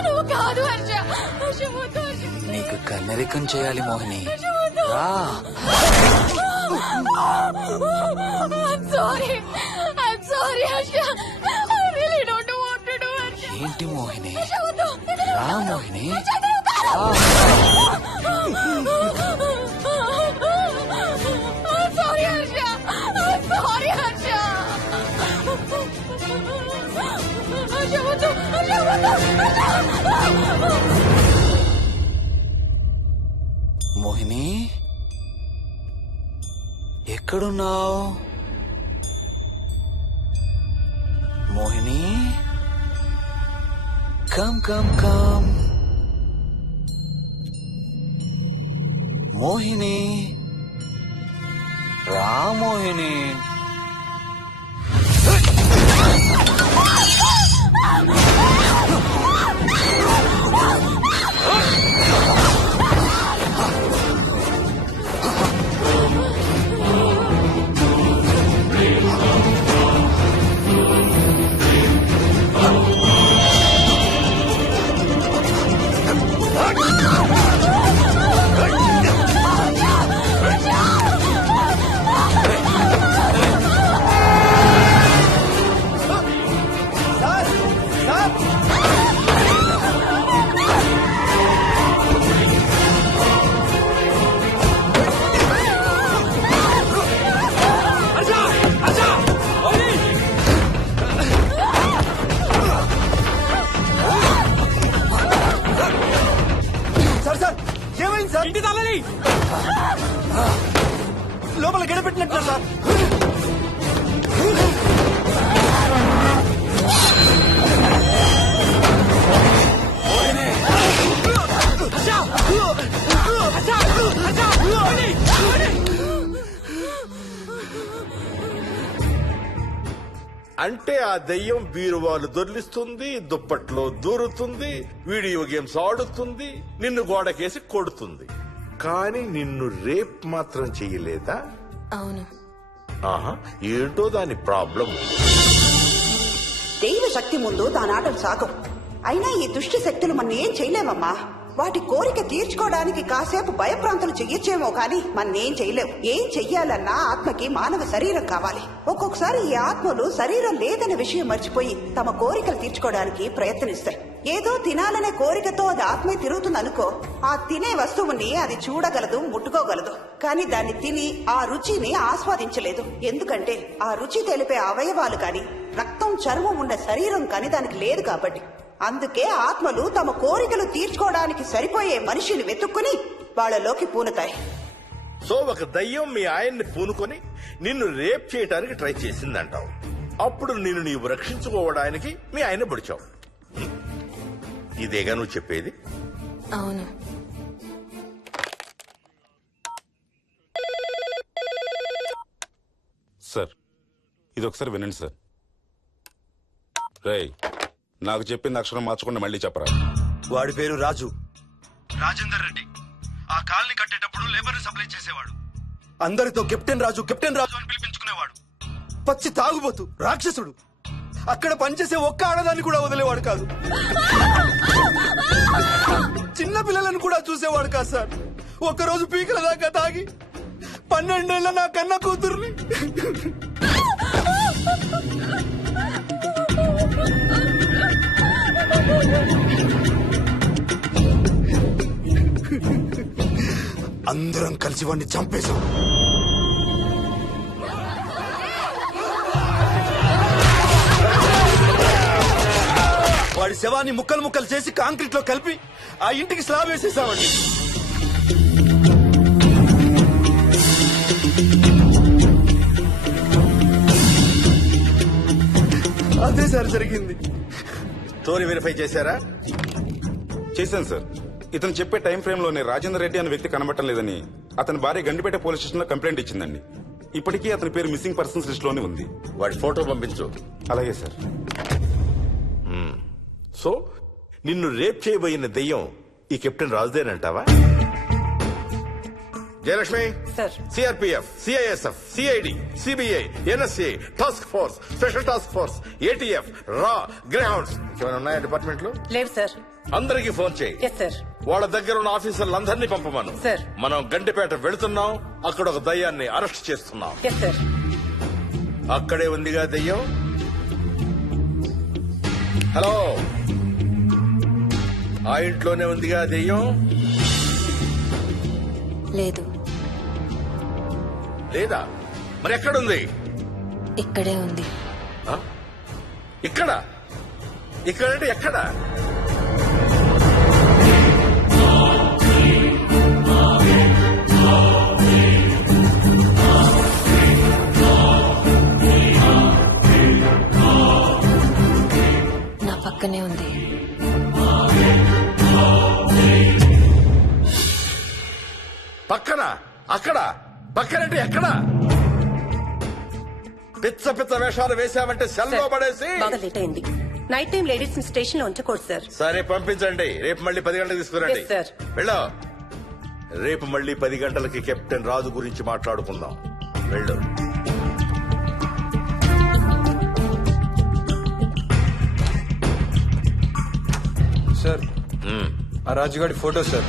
నువ్వు కాదు హర్ష. నీకు కన్నరికం చేయాలి మోహిని. రా. Sorry Harsha. I really don't want to do Harsha. ఏంటి మోహిని? రా Mohini. Sorry Harsha. Sorry Harsha. Harsha, వద్దు. Harsha, వద్దు. మోహిని, ఎక్కడున్నావు Mohini? Come come come Mohini. రా మోహిని. ఇంటి తాళాలి. లోపల గడపెట్టినట్టు సార్. అంటే ఆ దెయ్యం బీరువాలు దొర్లిస్తుంది, దుప్పట్లో దూరుతుంది, వీడియో గేమ్స్ ఆడుతుంది, నిన్ను గోడకేసి కొడుతుంది. కానీ నిన్ను రేప్ మాత్రం చెయ్యలేదా? అవును. ఆహా, ఏంటో దాని ప్రాబ్లం. దైవ శక్తి ముందు దాని ఆటలు సాగం. అయినా ఈ దుష్ట శక్తులు మన ఏం చేయలేమమ్మా. వాటి కోరిక తీర్చుకోవడానికి కాసేపు భయప్రాంతులు చెయ్యొచ్చేమో కానీ మన్నేం చేయలేవు. ఏం చెయ్యాలన్నా ఆత్మకి మానవ శరీరం కావాలి. ఒక్కొక్కసారి ఈ ఆత్మలు శరీరం లేదనే విషయం మర్చిపోయి తమ కోరికలు తీర్చుకోవడానికి ప్రయత్నిస్తాయి. ఏదో తినాలనే కోరికతో అది ఆత్మే తిరుగుతుంది అనుకో, ఆ తినే వస్తువుని అది చూడగలదు, ముట్టుకోగలదు. కానీ దాన్ని తిని ఆ రుచిని ఆస్వాదించలేదు. ఎందుకంటే ఆ రుచి తెలిపే అవయవాలు కాని రక్తం, చర్మం ఉండే శరీరం కాని దానికి లేదు కాబట్టి. అందుకే ఆత్మలు తమ కోరికలు తీర్చుకోవడానికి సరిపోయే మనిషిని వెతుక్కుని వాళ్ళలోకి పూనుతాయి. సో ఒక దయ్యం మీ ఆయన్ని పూనుకొని నిన్ను రేప్ చేయడానికి ట్రై చేసిందంటావు. అప్పుడు నిన్ను నీవు రక్షించుకోవడానికి మీ ఆయన పొడిచావు. ఇదేగా నువ్వు చెప్పేది? అవును. సార్, ఇది ఒకసారి వినండి సార్. రేయ్, నాకు చెప్పింది అక్షరం మార్చకుండా మళ్ళీ చెప్పరా. వాడి పేరు రాజు, రాజేందర్ రెడ్డి. ఆ కాలనీ కట్టేటప్పుడు లేబర్ సప్లై చేసేవాడు. అందరితో కెప్టెన్ రాజు అని పిలిపించుకునేవాడు. పచ్చి తాగుబోతు, రాక్షసుడు. అక్కడ పనిచేసే ఒక్క ఆడదాన్ని కూడా వదిలేవాడు కాదు. చిన్న పిల్లలను కూడా చూసేవాడు కాదు సార్. ఒక్కరోజు పీకల దాకా తాగి 12 ఏళ్ల నా కన్న కూతుర్ని అందరం కలిసి వాడిని చంపేశాం. వాడి శవాన్ని ముక్కలు ముక్కలు చేసి కాంక్రీట్ లో కలిపి ఆ ఇంటికి స్లాబ్ వేసేసామండి. అదే సార్ జరిగింది. స్టోరీ వెరిఫై చేశారా? చేశాను సార్. ఇతను చెప్పే టైం ఫ్రేమ్ లోనే రాజేందర్ రెడ్డి అనే వ్యక్తి కనబడటం లేదని అతని భార్య గండిపేట పోలీస్ స్టేషన్ లో కంప్లైంట్ ఇచ్చిందండి. ఇప్పటికీ అతని పేరు మిస్సింగ్ పర్సన్స్ లిస్ట్ లోనే ఉంది. వాడి ఫోటో పంపించు. అలాగే సార్. సో నిన్ను రేప్ చేయబోయిన దెయ్యం ఈ కెప్టెన్ రాజుదేనంటావా? Jayalakshmi, CRPF, CISF, CID, CBI, NSA, task force, special task force, ATF, రా, గ్రేహౌండ్స్ ఏమైనా ఉన్నాయా డిపార్ట్మెంట్ లో? లేదు సార్. అందరికీ ఫోన్ చేయి. వాళ్ళ దగ్గర ఉన్న ఆఫీసర్లందరినీ పంపమను. మనం గంటిపేట వెళుతున్నాం. అక్కడ ఒక దయ్యాన్ని అరెస్ట్ చేస్తున్నాం. అక్కడే ఉందిగా దయ్యం. హలో, ఆ ఇంట్లోనే ఉందిగా దెయ్యం? లేదు. లేదా? మరి ఎక్కడుంది? ఇక్కడే ఉంది. ఇక్కడ? ఇక్కడంటే ఎక్కడ? నా పక్కనే ఉంది. పక్కన? అక్కడ? పక్కనంటే ఎక్కడ? పిచ్చ పిచ్చ వేషాలు వేశామంటే సెల్లో పడేసి లేట్ అయింది. నైట్ టైం లేడీస్ స్టేషన్ లో ఉంచకూడదు సార్. సరే పంపించండి. రేపు మళ్ళీ 10 గంటలకు తీసుకురండి. వెళ్ళు. రేపు మళ్ళీ 10 గంటలకి కెప్టెన్ రాజు గురించి మాట్లాడుకుందాం. వెళ్ళు. సార్, ఆ రాజుగాడి ఫోటో సార్.